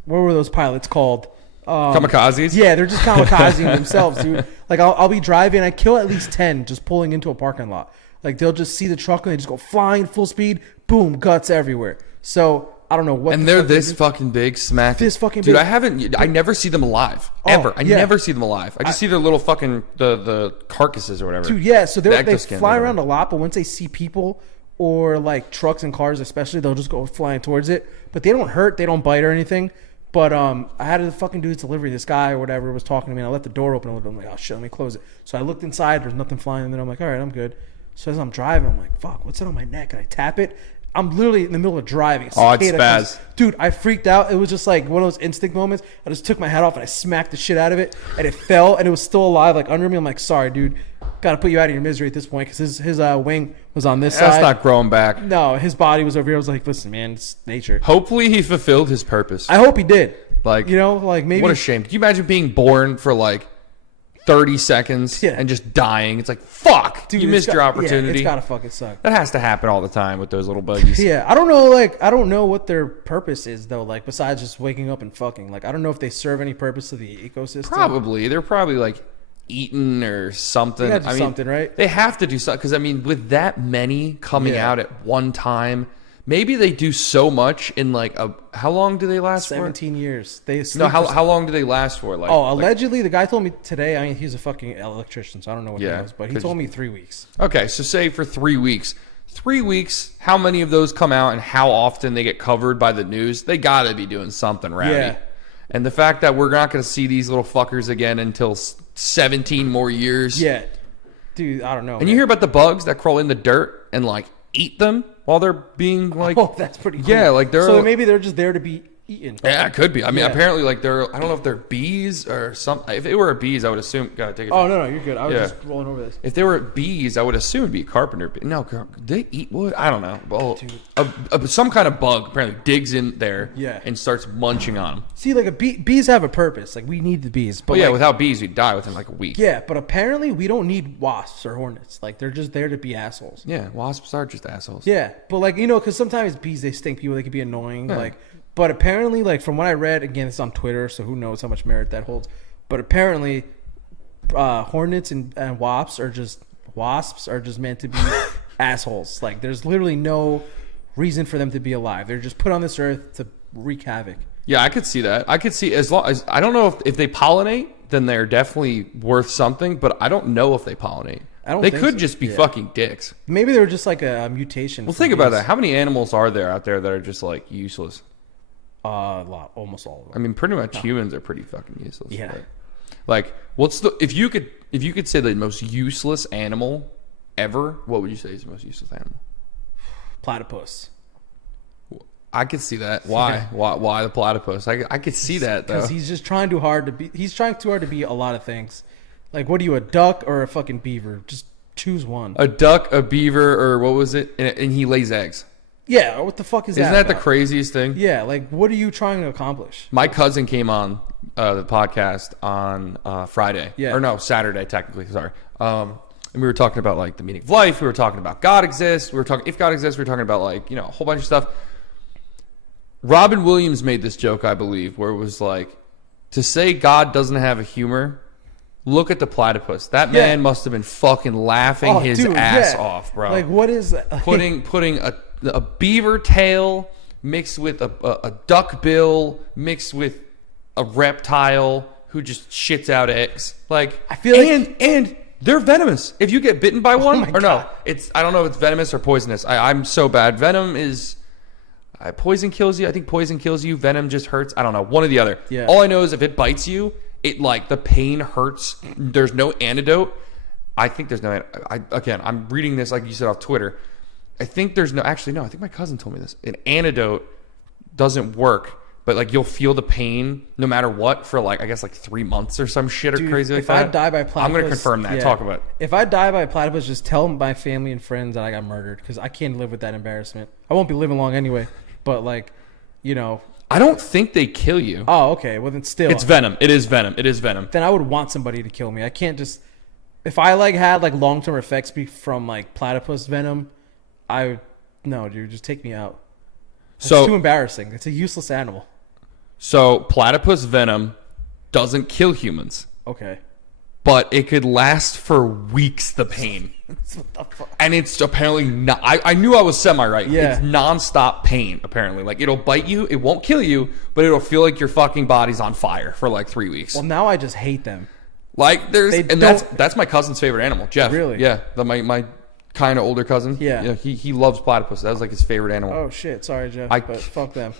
what were those pilots called? Kamikazes? Yeah, they're just kamikazing themselves, dude. Like, I'll be driving, I kill at least 10 just pulling into a parking lot. Like, they'll just see the truck and they just go flying full speed, boom, guts everywhere. So, I don't know what. And they're this fucking big, smack. This fucking dude, big. I never see them alive. Ever. I never see them alive. I just see their little fucking, the carcasses or whatever. Dude, yeah, so they fly around a lot, but once they see people or like trucks and cars especially, they'll just go flying towards it. But they don't hurt, they don't bite or anything. But I had to fucking do this delivery. This guy or whatever was talking to me, and I left the door open a little bit. I'm like, oh shit, let me close it. So I looked inside, there's nothing flying, and then I'm like, all right, I'm good. So as I'm driving, I'm like, fuck, what's that on my neck? And I tap it. I'm literally in the middle of driving. Oh, it's spaz. Dude, I freaked out. It was just like one of those instinct moments. I just took my hat off and I smacked the shit out of it, and it fell, and it was still alive, like under me. I'm like, sorry, dude. Got to put you out of your misery at this point, because his wing was on this side. That's not growing back. No, his body was over here. I was like, listen, man, it's nature. Hopefully he fulfilled his purpose. I hope he did. Like, you know, like maybe. What a shame. Can you imagine being born for like 30 seconds and just dying? It's like, fuck, dude, you missed your opportunity. Yeah, it's gotta fucking suck. That has to happen all the time with those little buggies. Yeah, I don't know. Like, I don't know what their purpose is though. Like, besides just waking up and fucking. Like, I don't know if they serve any purpose to the ecosystem. Probably. They're probably like eaten or something. They gotta do something, right? They have to do something, because I mean, with that many coming out at one time, maybe they do so much in like how long do they last 17 for? years. They how long do they last for? Like, allegedly, the guy told me today. I mean, he's a fucking electrician, so I don't know what he knows, but he told me 3 weeks. Okay, so say for 3 weeks. 3 weeks, how many of those come out and how often they get covered by the news? They gotta be doing something rowdy. Yeah. And the fact that we're not gonna see these little fuckers again until 17 more years. Yeah. Dude, I don't know. And you hear about the bugs that crawl in the dirt and like eat them while they're being like... Oh, that's pretty cool. Yeah, like they're... So maybe they're just there to be eaten. Yeah, it could be. I mean, apparently like they're... I don't know if they're bees or something. If it were bees, I would assume... Gotta take it. Oh, no, you're good. I was just rolling over this. If they were bees, I would assume it'd be carpenter bee. No, they eat wood? I don't know. Well, some kind of bug apparently digs in there and starts munching on them. See, like bees have a purpose. Like, we need the bees. But yeah, without bees, we'd die within like a week. Yeah, but apparently we don't need wasps or hornets. Like, they're just there to be assholes. Yeah, wasps are just assholes. Yeah, but like, you know, because sometimes bees, they sting people. They can be annoying. Yeah. Like, but apparently, like, from what I read, again, it's on Twitter, so who knows how much merit that holds. But apparently, hornets and wasps are just meant to be assholes. Like, there's literally no reason for them to be alive. They're just put on this earth to wreak havoc. Yeah, I could see that. I could see, as long as I don't know if they pollinate, then they're definitely worth something. But I don't know if they pollinate. They could just be fucking dicks. Maybe they're just like a mutation. Well, think about that. How many animals are there out there that are just like useless? A lot, almost all of them. I mean, pretty much humans are pretty fucking useless. Yeah. But, like, what's the if you could say the most useless animal ever? What would you say is the most useless animal? Platypus. I could see that. Why? Why the platypus? I could see that though. Because he's just trying too hard to be. He's trying too hard to be a lot of things. Like, what are you, a duck or a fucking beaver? Just choose one. A duck, a beaver, or what was it? And he lays eggs. Yeah, what the fuck is that? Isn't that the craziest thing? Yeah, like, what are you trying to accomplish? My cousin came on the podcast on Friday. Yeah. Or no, Saturday, technically. Sorry. And we were talking about, like, the meaning of life. We were talking about God exists. We were talking, if God exists, we were talking about, like, you know, a whole bunch of stuff. Robin Williams made this joke, I believe, where it was like, to say God doesn't have a humor, look at the platypus. That man must have been fucking laughing his ass off, bro. Like, what is that? Putting a beaver tail mixed with a duck bill mixed with a reptile who just shits out eggs. Like, I feel and they're venomous. If you get bitten by one, no, I don't know if it's venomous or poisonous. I'm so bad. Venom is poison kills you. I think poison kills you. Venom just hurts. I don't know. One or the other. Yeah. All I know is if it bites you, it like the pain hurts. There's no antidote. I think there's no. Again, I'm reading this like you said off Twitter. I think there's no. Actually, no. I think my cousin told me this. An antidote doesn't work, but like you'll feel the pain no matter what for like I guess like 3 months or some shit or crazy like that. If I die by platypus, I'm gonna confirm that. Talk about it. If I die by platypus, just tell my family and friends that I got murdered because I can't live with that embarrassment. I won't be living long anyway. But like, you know. I don't think they kill you. Oh, okay. Well, then still. It's venom. It is venom. It is venom. Then I would want somebody to kill me. I can't just. If I like had like long-term effects from like platypus venom, no, dude, just take me out. It's too embarrassing. It's a useless animal. So platypus venom doesn't kill humans. Okay. But it could last for weeks, the pain. What the fuck? And it's apparently not... I knew I was semi-right. Yeah. It's nonstop pain, apparently. Like, it'll bite you. It won't kill you, but it'll feel like your fucking body's on fire for like 3 weeks. Well, now I just hate them. Like, that's my cousin's favorite animal, Jeff. Really? Yeah. My kind of older cousin. Yeah. He loves platypus. That was like his favorite animal. Oh, shit. Sorry, Jeff, but fuck them.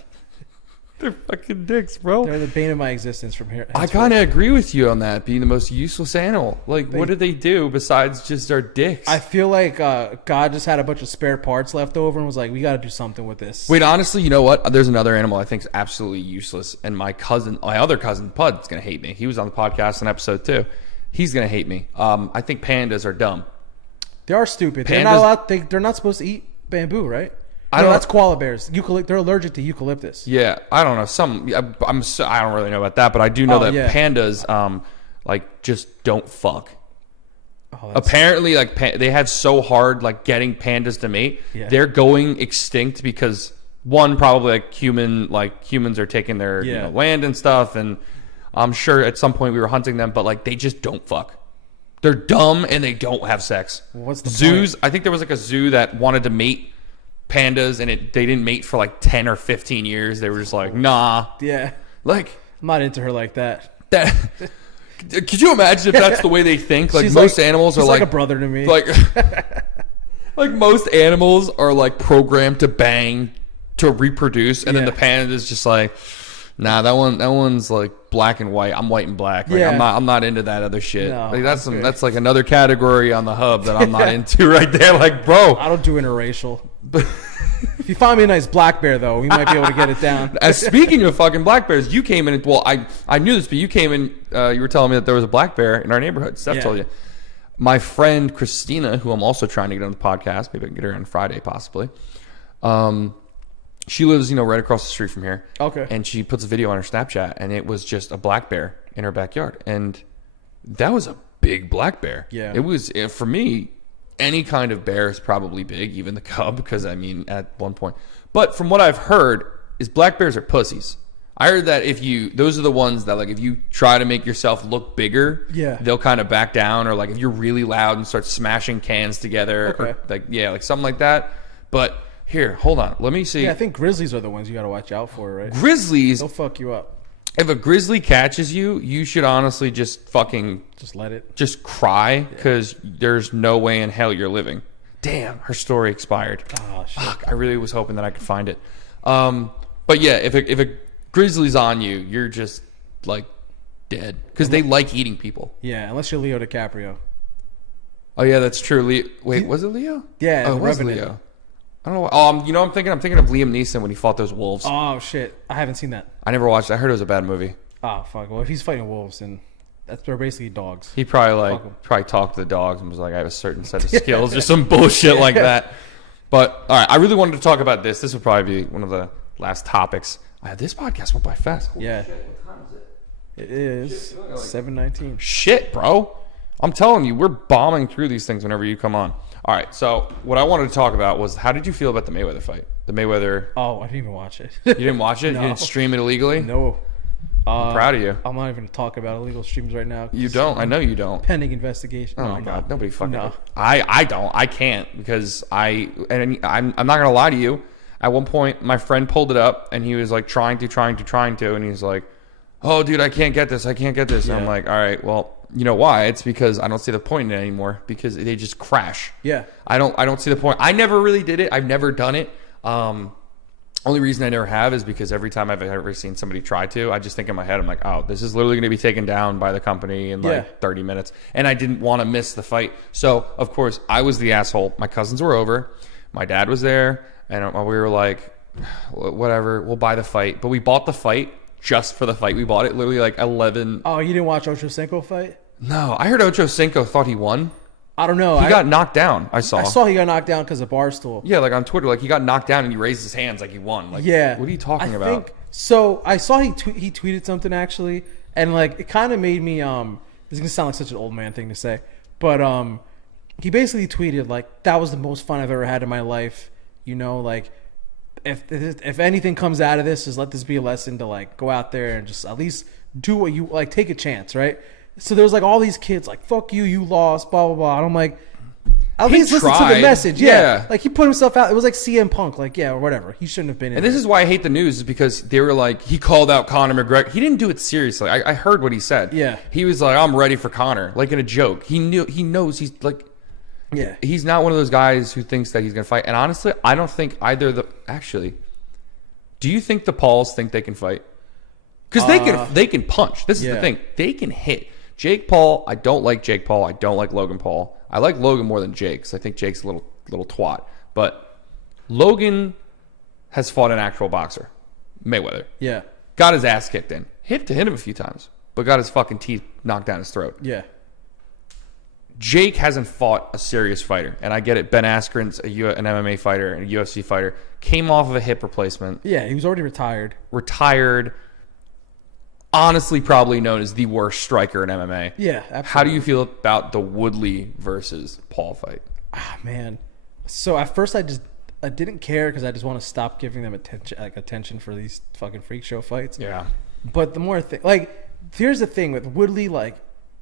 They're fucking dicks, bro. They're the bane of my existence from here. I kind of agree with you on that, being the most useless animal. Like, what did they do besides just our dicks? I feel like God just had a bunch of spare parts left over and was like, we got to do something with this. Wait, honestly, you know what? There's another animal I think is absolutely useless, and my other cousin, Pud's going to hate me. He was on the podcast in episode 2. He's going to hate me. I think pandas are dumb. They are stupid. They're not allowed. They're not supposed to eat bamboo, right? That's koala bears. They're allergic to eucalyptus. Yeah, I don't know. I don't really know about that, but I do know that pandas, like, just don't fuck. Oh, apparently, like, they had so hard, like, getting pandas to mate. Yeah. They're going extinct because one, probably like humans are taking their land and stuff, and I'm sure at some point we were hunting them, but like they just don't fuck. They're dumb and they don't have sex. What's the zoos? point? I think there was like a zoo that wanted to mate pandas, and they didn't mate for like 10 or 15 years. They were just like, nah. Yeah. Like, I'm not into her like that. Could you imagine if that's the way they think? Like, most animals are like a brother to me. Like, like most animals are like programmed to bang to reproduce, and then the panda is just like, nah, that one's like black and white. I'm white and black. Like, I'm not into that other shit. No, like, that's like another category on the hub that I'm not into right there. Like, bro, I don't do interracial. If you find me a nice black bear, though, we might be able to get it down. Speaking of fucking black bears, you came in. Well, I knew this, but you came in. You were telling me that there was a black bear in our neighborhood. Steph told you. My friend Christina, who I'm also trying to get on the podcast, maybe I can get her on Friday, possibly. She lives, right across the street from here. Okay. And she puts a video on her Snapchat, and it was just a black bear in her backyard, and that was a big black bear. Yeah. It was, for me, any kind of bear is probably big, even the cub, because I mean, at one point. But from what I've heard, is black bears are pussies. I heard that those are the ones that, like, if you try to make yourself look bigger, they'll kind of back down, or like if you're really loud and start smashing cans together, or like something like that. But here, hold on, let me see. Yeah, I think grizzlies are the ones you got to watch out for, right? Grizzlies, they'll fuck you up. If a grizzly catches you, you should honestly just let it. Just cry, because there's no way in hell you're living. Damn, her story expired. Oh, shit. Fuck, I really was hoping that I could find it. But yeah, if a grizzly's on you, you're just like dead, because they like eating people. Yeah, unless you're Leo DiCaprio. Oh yeah, that's true. Wait, was it Leo? Yeah, it was Leo. I don't know. I'm thinking of Liam Neeson when he fought those wolves. Oh shit, I haven't seen that. I never watched it. I heard it was a bad movie. Oh fuck. Well, if he's fighting wolves, then they're basically dogs. He probably talked to the dogs and was like, I have a certain set of skills or some bullshit like that. But all right, I really wanted to talk about this. This would probably be one of the last topics. This podcast went by fast. Holy shit, what time is it? It is 7:19. Shit, bro. I'm telling you, we're bombing through these things whenever you come on. All right, so what I wanted to talk about was, how did you feel about the Mayweather fight? The Mayweather... Oh, I didn't even watch it. You didn't watch it? No. You didn't stream it illegally? No. I'm proud of you. I'm not even going to talk about illegal streams right now. You don't? I know you don't. Pending investigation. Oh, my God. Nobody fucking... No. I don't. I can't, because I'm not going to lie to you. At one point, my friend pulled it up, and he was like trying to, and he's like, oh, dude, I can't get this. Yeah. And I'm like, all right, well... You know why? It's because I don't see the point in it anymore, because they just crash. Yeah. I don't see the point. I never really did it. I've never done it. Only reason I never have is because every time I've ever seen somebody try to, I just think in my head, I'm like, oh, this is literally going to be taken down by the company in like 30 minutes. And I didn't want to miss the fight. So, of course, I was the asshole. My cousins were over. My dad was there. And we were like, whatever, we'll buy the fight. But we bought the fight just for the fight. We bought it literally like 11. Oh, you didn't watch Ocho Cinco fight? No, I heard Ocho Cinco thought he won. I don't know. He got knocked down. I saw he got knocked down because of Barstool. Yeah, like on Twitter, like he got knocked down and he raised his hands like he won. Like, yeah. What are you talking about? So I saw he tweeted something actually, and like it kind of made me this is gonna sound like such an old man thing to say, but he basically tweeted like, that was the most fun I've ever had in my life. Like if anything comes out of this, just let this be a lesson to like go out there and just at least do what you like, take a chance, right? So there's like all these kids like, fuck you, you lost, blah blah blah. And I'm like, at least listen to the message. Yeah. Like he put himself out. It was like CM Punk, like or whatever. He shouldn't have been in And this is why I hate the news, is because they were like, he called out Conor McGregor. He didn't do it seriously. I heard what he said. Yeah. He was like, I'm ready for Conor, like in a joke. He knows he's like, yeah. He's not one of those guys who thinks that he's going to fight. And honestly, I don't think either actually, do you think the Pauls think they can fight? Because they can punch. This is the thing. They can hit. Jake Paul, I don't like Jake Paul. I don't like Logan Paul. I like Logan more than Jake, because I think Jake's a little twat. But Logan has fought an actual boxer, Mayweather. Yeah. Got his ass kicked in. Hit him a few times, but got his fucking teeth knocked down his throat. Yeah. Jake hasn't fought a serious fighter. And I get it. Ben Askren's an MMA fighter and a UFC fighter. Came off of a hip replacement. Yeah, he was already retired. Honestly, probably known as the worst striker in MMA. Yeah, absolutely. How do you feel about the Woodley versus Paul fight? Ah, man. So at first I didn't care because I just want to stop giving them attention for these fucking freak show fights. Yeah. But the more here's the thing with Woodley, like,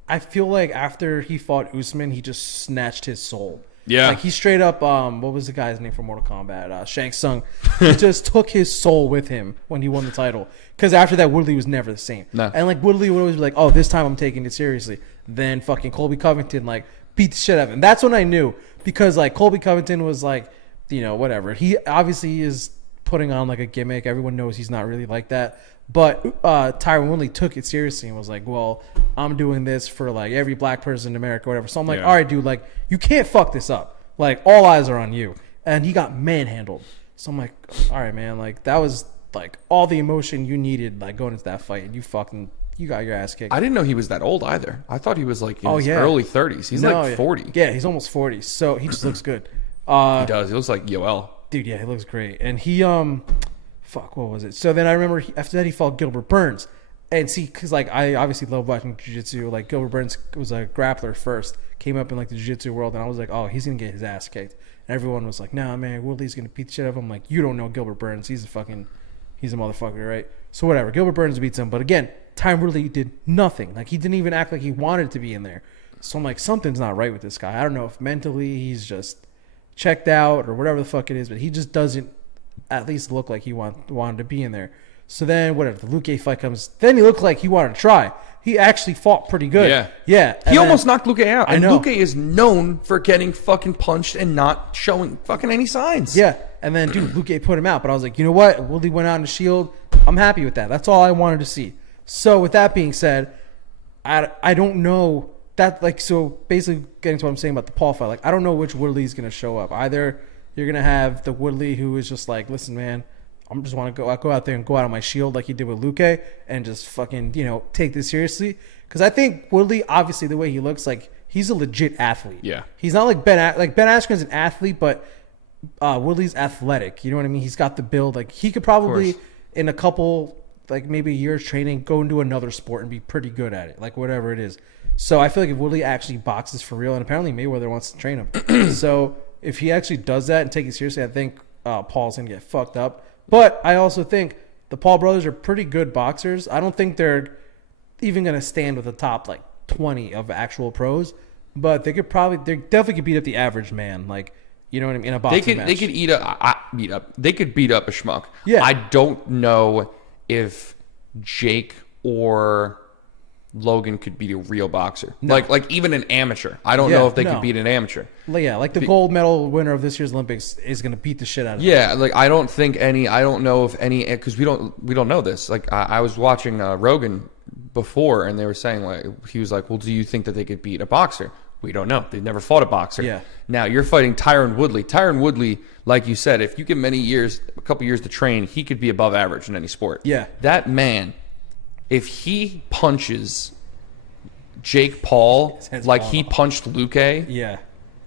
I feel like after he fought Usman, he just snatched his soul. Yeah. Like he straight up, what was the guy's name from Mortal Kombat? Shang Tsung. He just took his soul with him when he won the title. Because after that, Woodley was never the same. No. And like Woodley would always be like, oh, this time I'm taking it seriously. Then fucking Colby Covington like beat the shit out of him. That's when I knew, because like Colby Covington was like, whatever. He obviously is putting on like a gimmick. Everyone knows he's not really like that. But Tyron Woodley took it seriously and was like, well, I'm doing this for like every black person in America or whatever. So I'm like, all right, dude, like you can't fuck this up. Like all eyes are on you. And he got manhandled. So I'm like, all right, man, like that was like all the emotion you needed like going into that fight, and you got your ass kicked. I didn't know he was that old either. I thought he was like in his early 30s. He's like 40. Yeah, he's almost 40. So he just looks good. He does. He looks like Yoel. Dude, yeah, he looks great. And he what was it? So then I remember after that he fought Gilbert Burns. And see, because like I obviously love watching jiu-jitsu. Like Gilbert Burns was a grappler first, came up in like the jiu-jitsu world, and I was like, oh, he's gonna get his ass kicked. And everyone was like, nah, man, Woodley's gonna beat the shit out of him. I'm like, you don't know Gilbert Burns. He's a motherfucker, right? So whatever, Gilbert Burns beats him. But again, Tyron Woodley did nothing. Like he didn't even act like he wanted to be in there. So I'm like, something's not right with this guy. I don't know if mentally he's just checked out or whatever the fuck it is, but he just doesn't at least look like he wanted to be in there. So then, whatever, the Luque fight comes. Then he looked like he wanted to try. He actually fought pretty good. Yeah. He almost knocked Luque out. I know. Luque is known for getting fucking punched and not showing fucking any signs. Yeah. And then, dude, Luque put him out. But I was like, you know what? Woodley went out in the Shield. I'm happy with that. That's all I wanted to see. So with that being said, I don't know that, like, so basically getting to what I'm saying about the Paul fight, like, I don't know which Woodley's going to show up. Either you're going to have the Woodley who is just like, listen, man, I just want to go out there and go out on my shield like he did with Luque and just fucking, take this seriously. Because I think Woodley, obviously, the way he looks, like, he's a legit athlete. Yeah. He's not like Ben Askren's an athlete, but Woodley's athletic. You know what I mean? He's got the build. Like, he could probably, in a couple, like, maybe a year's training, go into another sport and be pretty good at it, like, whatever it is. So I feel like if Woodley actually boxes for real, and apparently Mayweather wants to train him. So if he actually does that and take it seriously, I think Paul's going to get fucked up. But I also think the Paul brothers are pretty good boxers. I don't think they're even going to stand with the top, like, 20 of actual pros. But they definitely could beat up the average man. Like, you know what I mean? In a boxing match. They could They could beat up a schmuck. Yeah. I don't know if Jake or Logan could beat a real boxer. No. Like even an amateur. I don't know if they could beat an amateur. Yeah, like the gold medal winner of this year's Olympics is going to beat the shit out of them. Yeah, like I don't know if any, because we don't know this. Like I was watching Rogan before, and they were saying, like, he was like, well, do you think that they could beat a boxer? We don't know. They've never fought a boxer. Yeah. Now you're fighting Tyron Woodley. Tyron Woodley, like you said, if you give him a couple years to train, he could be above average in any sport. Yeah. That man, if he punches Jake Paul like he punched Luque, yeah,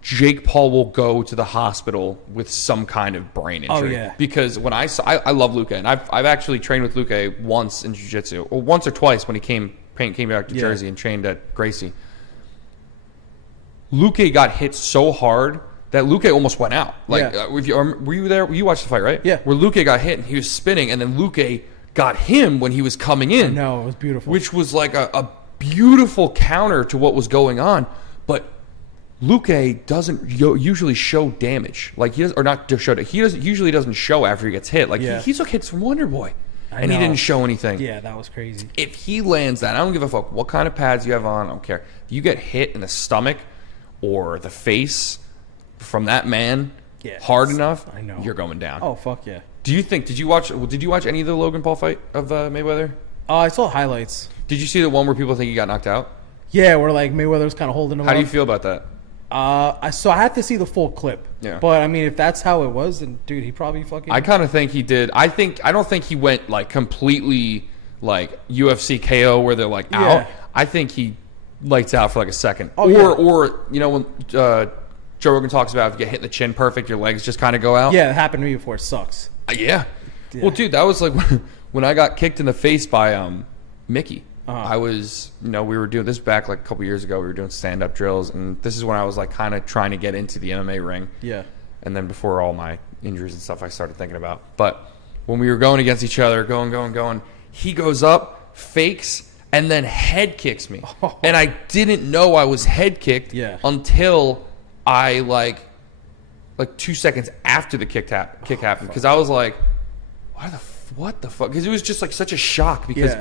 Jake Paul will go to the hospital with some kind of brain injury. Oh, yeah. Because when I love Luque, and I've actually trained with Luque once in jiu-jitsu, or once or twice when he came back to Jersey and trained at Gracie. Luque got hit so hard that Luque almost went out. Like, were you there? You watched the fight, right? Yeah. Where Luque got hit and he was spinning, and then Luque got him when he was coming in. No, it was beautiful. Which was like a beautiful counter to what was going on. But Luque doesn't usually show damage. Like, he does, or not show it. He usually doesn't show after he gets hit. Like, he took hits from Wonder Boy. And he didn't show anything. Yeah, that was crazy. If he lands that, I don't give a fuck what kind of pads you have on. I don't care. If you get hit in the stomach or the face from that man hard enough, you're going down. Oh, fuck yeah. Did you watch any of the Logan Paul fight of Mayweather? I saw highlights. Did you see the one where people think he got knocked out? Yeah, where like Mayweather was kind of holding him How up. do you feel about that? I had to see the full clip. Yeah. But I mean, if that's how it was, then dude, he probably fucking. I kind of think he did. I don't think he went like completely like UFC KO where they're like out. I think he lights out for like a second. Or you know when Joe Rogan talks about if you get hit in the chin perfect, your legs just kind of go out. Yeah, it happened to me before. It sucks. Yeah. Well, dude, that was like when I got kicked in the face by Mickey. I was, we were doing this back like a couple years ago. We were doing stand-up drills, and this is when I was like kind of trying to get into the MMA ring. Yeah. And then before all my injuries and stuff I started thinking about. But when we were going against each other, going, he goes up, fakes, and then head kicks me. And I didn't know I was head kicked until I like 2 seconds after the kick happened. Because I was like, what the fuck? Because it was just like such a shock because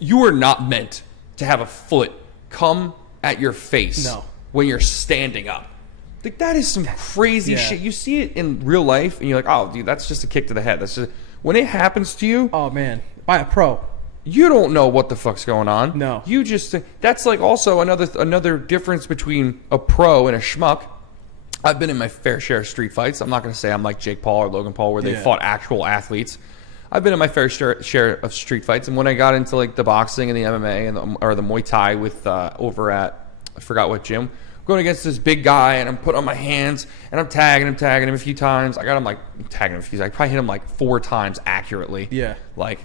you are not meant to have a foot come at your face when you're standing up. Like, that is some crazy shit. You see it in real life, and you're like, oh, dude, that's just a kick to the head. That's just when it happens to you. Oh man, by a pro. You don't know what the fuck's going on. No. You just that's like also another difference between a pro and a schmuck. I've been in my fair share of street fights. I'm not going to say I'm like Jake Paul or Logan Paul where they fought actual athletes. I've been in my fair share of street fights, and when I got into like the boxing and the MMA or the Muay Thai with over at I forgot what gym, going against this big guy, and I'm putting on my hands and I'm tagging him a few times. I got him like tagging him a few times. I probably hit him like 4 times accurately. Yeah, like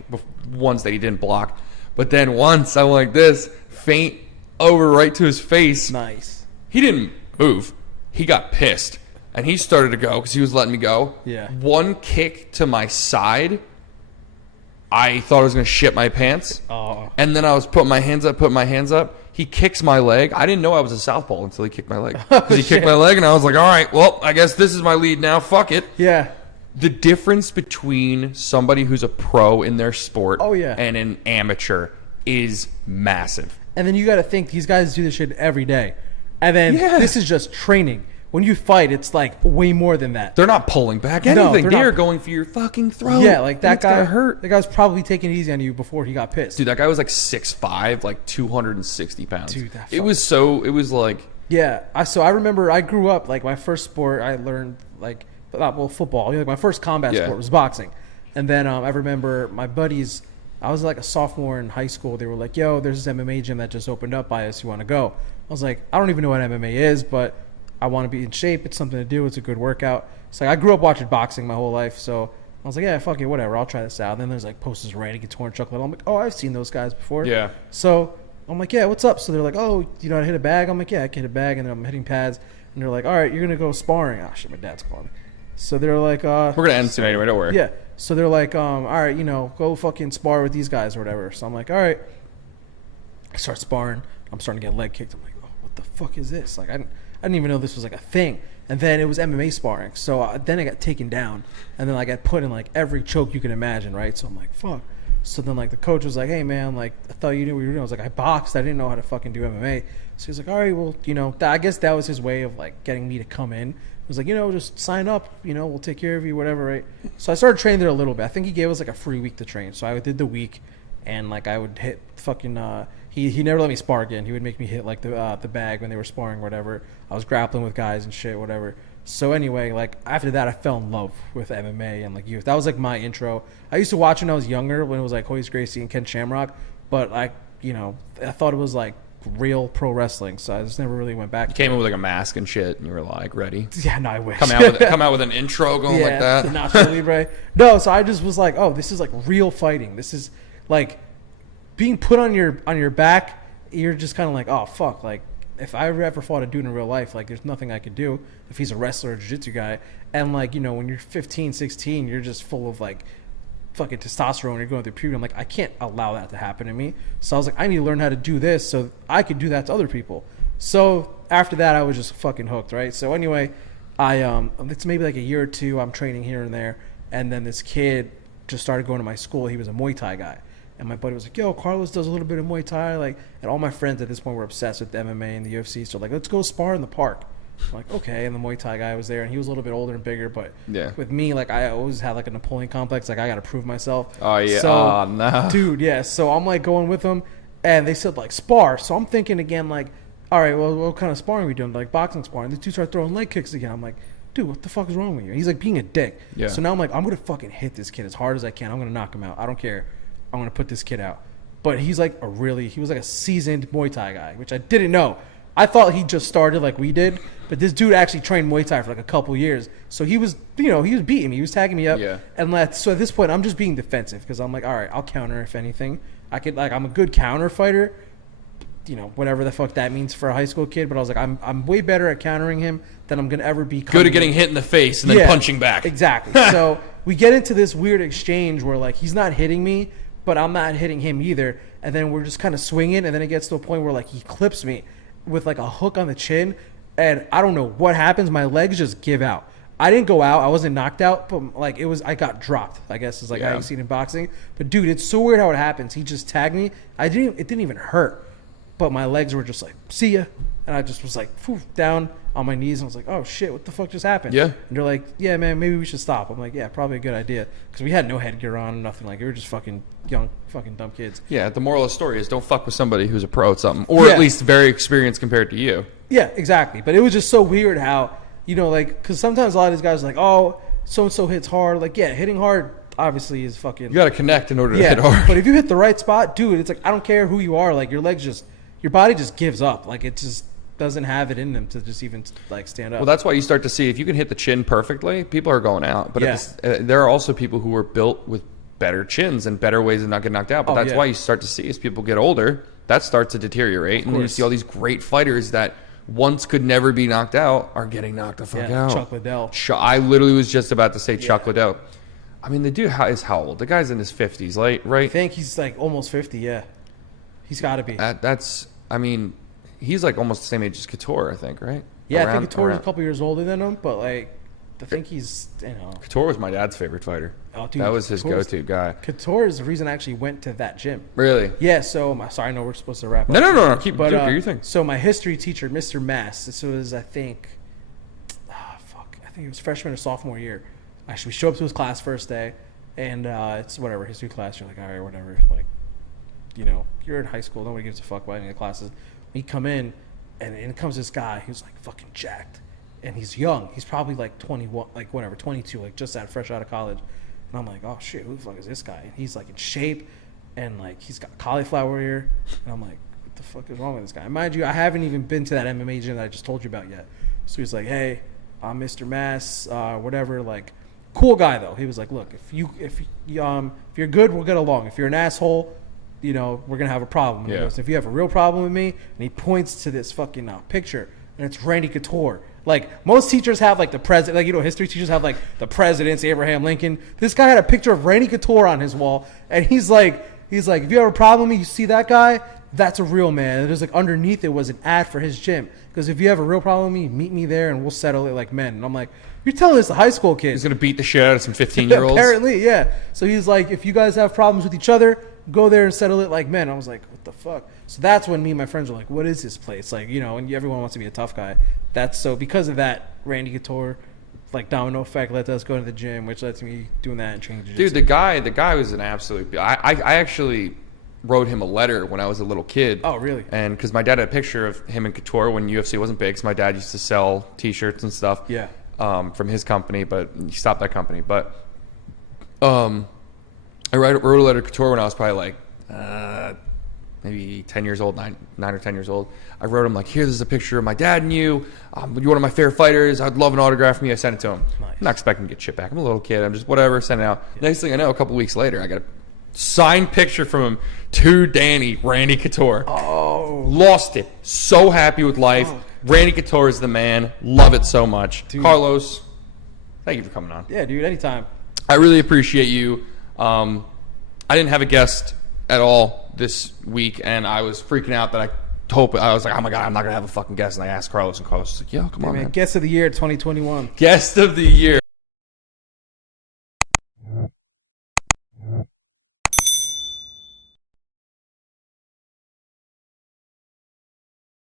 ones that he didn't block. But then once I went like this, feint over right to his face. Nice. He didn't move. He got pissed, and he started to go because he was letting me go. Yeah. One kick to my side. I thought I was going to shit my pants. Oh. And then I was putting my hands up. He kicks my leg. I didn't know I was a southpaw until he kicked my leg. Because he kicked my leg, and I was like, all right, well, I guess this is my lead now. Fuck it. Yeah. The difference between somebody who's a pro in their sport and an amateur is massive. And then you got to think, these guys do this shit every day. And then this is just training. When you fight, it's like way more than that. They're not pulling back anything. They're going for your fucking throat. Yeah, like that guy hurt. That guy was probably taking it easy on you before he got pissed. Dude, that guy was like 6'5", like 260 pounds. Dude, it was like... Yeah, so I remember I grew up, like my first sport I learned, like, football. Like my first combat sport was boxing. And then I remember my buddies, I was like a sophomore in high school. They were like, yo, there's this MMA gym that just opened up by us. You want to go? I was like, I don't even know what MMA is, but... I want to be in shape. It's something to do. It's a good workout. It's like I grew up watching boxing my whole life, so I was like, yeah, fuck it, whatever. I'll try this out. And then there's like posters ready to get torn chocolate. I'm like, oh, I've seen those guys before. Yeah. So I'm like, yeah, what's up? So they're like, oh, you know how to hit a bag? I'm like, yeah, I can hit a bag. And then I'm hitting pads. And they're like, all right, you're gonna go sparring. Oh shit, my dad's calling me. So they're like, we're gonna end soon anyway. Don't worry. Yeah. So they're like, all right, go fucking spar with these guys or whatever. So I'm like, all right. I start sparring. I'm starting to get leg kicked. I'm like, oh, what the fuck is this? Like, I didn't even know this was like a thing. And then it was MMA sparring. So then I got taken down. And then I got put in like every choke you can imagine, right? So I'm like, fuck. So then like the coach was like, hey man, like I thought you knew what you were doing. I was like, I boxed. I didn't know how to fucking do MMA. So he's like, all right, well, I guess that was his way of like getting me to come in. He was like, just sign up, we'll take care of you, whatever, right? So I started training there a little bit. I think he gave us like a free week to train. So I did the week, and like I would hit fucking he never let me spar again. He would make me hit like the bag when they were sparring, whatever. I was grappling with guys and shit, whatever. So anyway, like after that, I fell in love with MMA and like youth. That was like my intro. I used to watch when I was younger, when it was like Hoyce Gracie and Ken Shamrock, but like I thought it was like real pro wrestling, so I just never really went back. You came in with like a mask and shit, and you were like ready. Yeah, no, I wish. Come out with an intro going like that. Nacho Libre. No, so I just was like, oh, this is like real fighting. This is like being put on your back. You're just kind of like, oh fuck, like if I ever fought a dude in real life, like there's nothing I could do if he's a wrestler or jiu-jitsu guy. And like, you know, when you're 15, 16, you're just full of like fucking testosterone. You're going through puberty. I'm like, I can't allow that to happen to me. So I was like, I need to learn how to do this so I could do that to other people. So after that, I was just fucking hooked, right? So anyway, it's maybe like a year or two. I'm training here and there. And then this kid just started going to my school. He was a Muay Thai guy. And my buddy was like, yo, Carlos does a little bit of Muay Thai. Like, and all my friends at this point were obsessed with the MMA and the UFC. So like, let's go spar in the park. I'm like, okay. And the Muay Thai guy was there, and he was a little bit older and bigger. But with me, like, I always had like a Napoleon complex. Like, I got to prove myself. Oh, yeah. So, no. Dude, yeah. So I'm like going with him, and they said like spar. So I'm thinking again, like, all right, well, what kind of sparring are we doing? Like boxing sparring. The two start throwing leg kicks again. I'm like, dude, what the fuck is wrong with you? And he's like being a dick. Yeah. So now I'm like, I'm going to fucking hit this kid as hard as I can. I'm going to knock him out. I don't care. I'm going to put this kid out. But he's like he was like a seasoned Muay Thai guy, which I didn't know. I thought he just started like we did, but this dude actually trained Muay Thai for like a couple years. So he was, you know, he was beating me. He was tagging me up. Yeah. And so at this point, I'm just being defensive because I'm like, all right, I'll counter if anything. I'm a good counter fighter, you know, whatever the fuck that means for a high school kid. But I was like, I'm way better at countering him than I'm going to ever be. Good at getting hit in the face and then punching back. Exactly. So we get into this weird exchange where like he's not hitting me, but I'm not hitting him either. And then we're just kind of swinging. And then it gets to a point where like he clips me with like a hook on the chin. And I don't know what happens. My legs just give out. I didn't go out. I wasn't knocked out. But like I got dropped, I guess is like how you see it in boxing. But dude, it's so weird how it happens. He just tagged me. It didn't even hurt. But my legs were just like, see ya. And I just was like, down on my knees. And I was like, oh shit, what the fuck just happened? Yeah. And they're like, yeah, man, maybe we should stop. I'm like, yeah, probably a good idea. Because we had no headgear on, nothing. Like, we were just fucking young, fucking dumb kids. Yeah, the moral of the story is don't fuck with somebody who's a pro at something. Or at least very experienced compared to you. Yeah, exactly. But it was just so weird how, you know, like, because sometimes a lot of these guys are like, oh, so-and-so hits hard. Like, yeah, hitting hard obviously is fucking... You got to connect in order to hit hard. But if you hit the right spot, dude, it's like, I don't care who you are. Like, your body just gives up. Like, it just doesn't have it in them to just even like stand up. Well, that's why you start to see if you can hit the chin perfectly, people are going out. But there are also people who are built with better chins and better ways to not get knocked out. But that's why you start to see as people get older, that starts to deteriorate. And then you see all these great fighters that once could never be knocked out are getting knocked the fuck out. Chuck Liddell. I literally was just about to say Chuck Liddell. I mean, the dude is how old? The guy's in his 50s, right? I think he's like almost 50, yeah. He's got to be. I mean, he's like almost the same age as Couture, I think, right? Yeah, I think Couture's a couple years older than him, but like, I think he's, you know. Couture was my dad's favorite fighter. Oh, dude. That was his go-to guy. Couture is the reason I actually went to that gym. Really? Yeah, so, sorry, I know we're supposed to wrap up. No. Keep do your thing. So my history teacher, Mr. Mass, this was, I think it was freshman or sophomore year. Actually, we show up to his class first day, and it's whatever, history class. You're like, all right, whatever. Like, you know, you're in high school. Nobody gives a fuck about any of the classes. We come in, and in comes this guy who's like fucking jacked, and he's young. He's probably like 21, like whatever, 22, like just fresh out of college. And I'm like, oh shit, who the fuck is this guy? And he's like in shape, and like he's got cauliflower ear. And I'm like, what the fuck is wrong with this guy? And mind you, I haven't even been to that MMA gym that I just told you about yet. So he's like, hey, I'm Mr. Mass, whatever. Like, cool guy though. He was like, look, if you're good, we'll get along. If you're an asshole, you know, we're going to have a problem. Yeah. He goes, if you have a real problem with me, and he points to this fucking picture, and it's Randy Couture. Like, most teachers have, like, the president, like, you know, history teachers have, like, the presidents, Abraham Lincoln. This guy had a picture of Randy Couture on his wall, and he's like, if you have a problem with me, you see that guy? That's a real man. And there's, like, underneath it was an ad for his gym. Because if you have a real problem with me, meet me there, and we'll settle it like men. And I'm like, you're telling this to high school kids. He's going to beat the shit out of some 15-year-olds? Apparently, yeah. So he's like, if you guys have problems with each other, go there and settle it like men. I was like, what the fuck? So that's when me and my friends were like, what is this place? Like, you know, and everyone wants to be a tough guy. Because of that, Randy Couture, like, domino effect led us going to the gym, which led to me doing that and training jiu-jitsu. Dude, the guy was an absolute... I actually wrote him a letter when I was a little kid. Oh, really? And because my dad had a picture of him and Couture when UFC wasn't big, because my dad used to sell T-shirts and stuff. Yeah. From his company, but he stopped that company. But I wrote a letter to Couture when I was probably like maybe 10 years old, 9 or 10 years old. I wrote him like, here, this is a picture of my dad and you. You're one of my favorite fighters. I'd love an autograph from you. I sent it to him. Nice. I'm not expecting to get shit back. I'm a little kid. I'm just whatever, send it out. Yeah. Next thing I know, a couple weeks later, I got a signed picture from him to Danny, Randy Couture. Oh. Lost it. So happy with life. Randy Couture is the man. Love it so much. Dude. Carlos, thank you for coming on. Yeah, dude, anytime. I really appreciate you. I didn't have a guest at all this week, and I was freaking out that I was like, oh my God, I'm not going to have a fucking guest. And I asked Carlos, and Carlos was like, yo, come on, man. Guest of the year 2021. Guest of the year.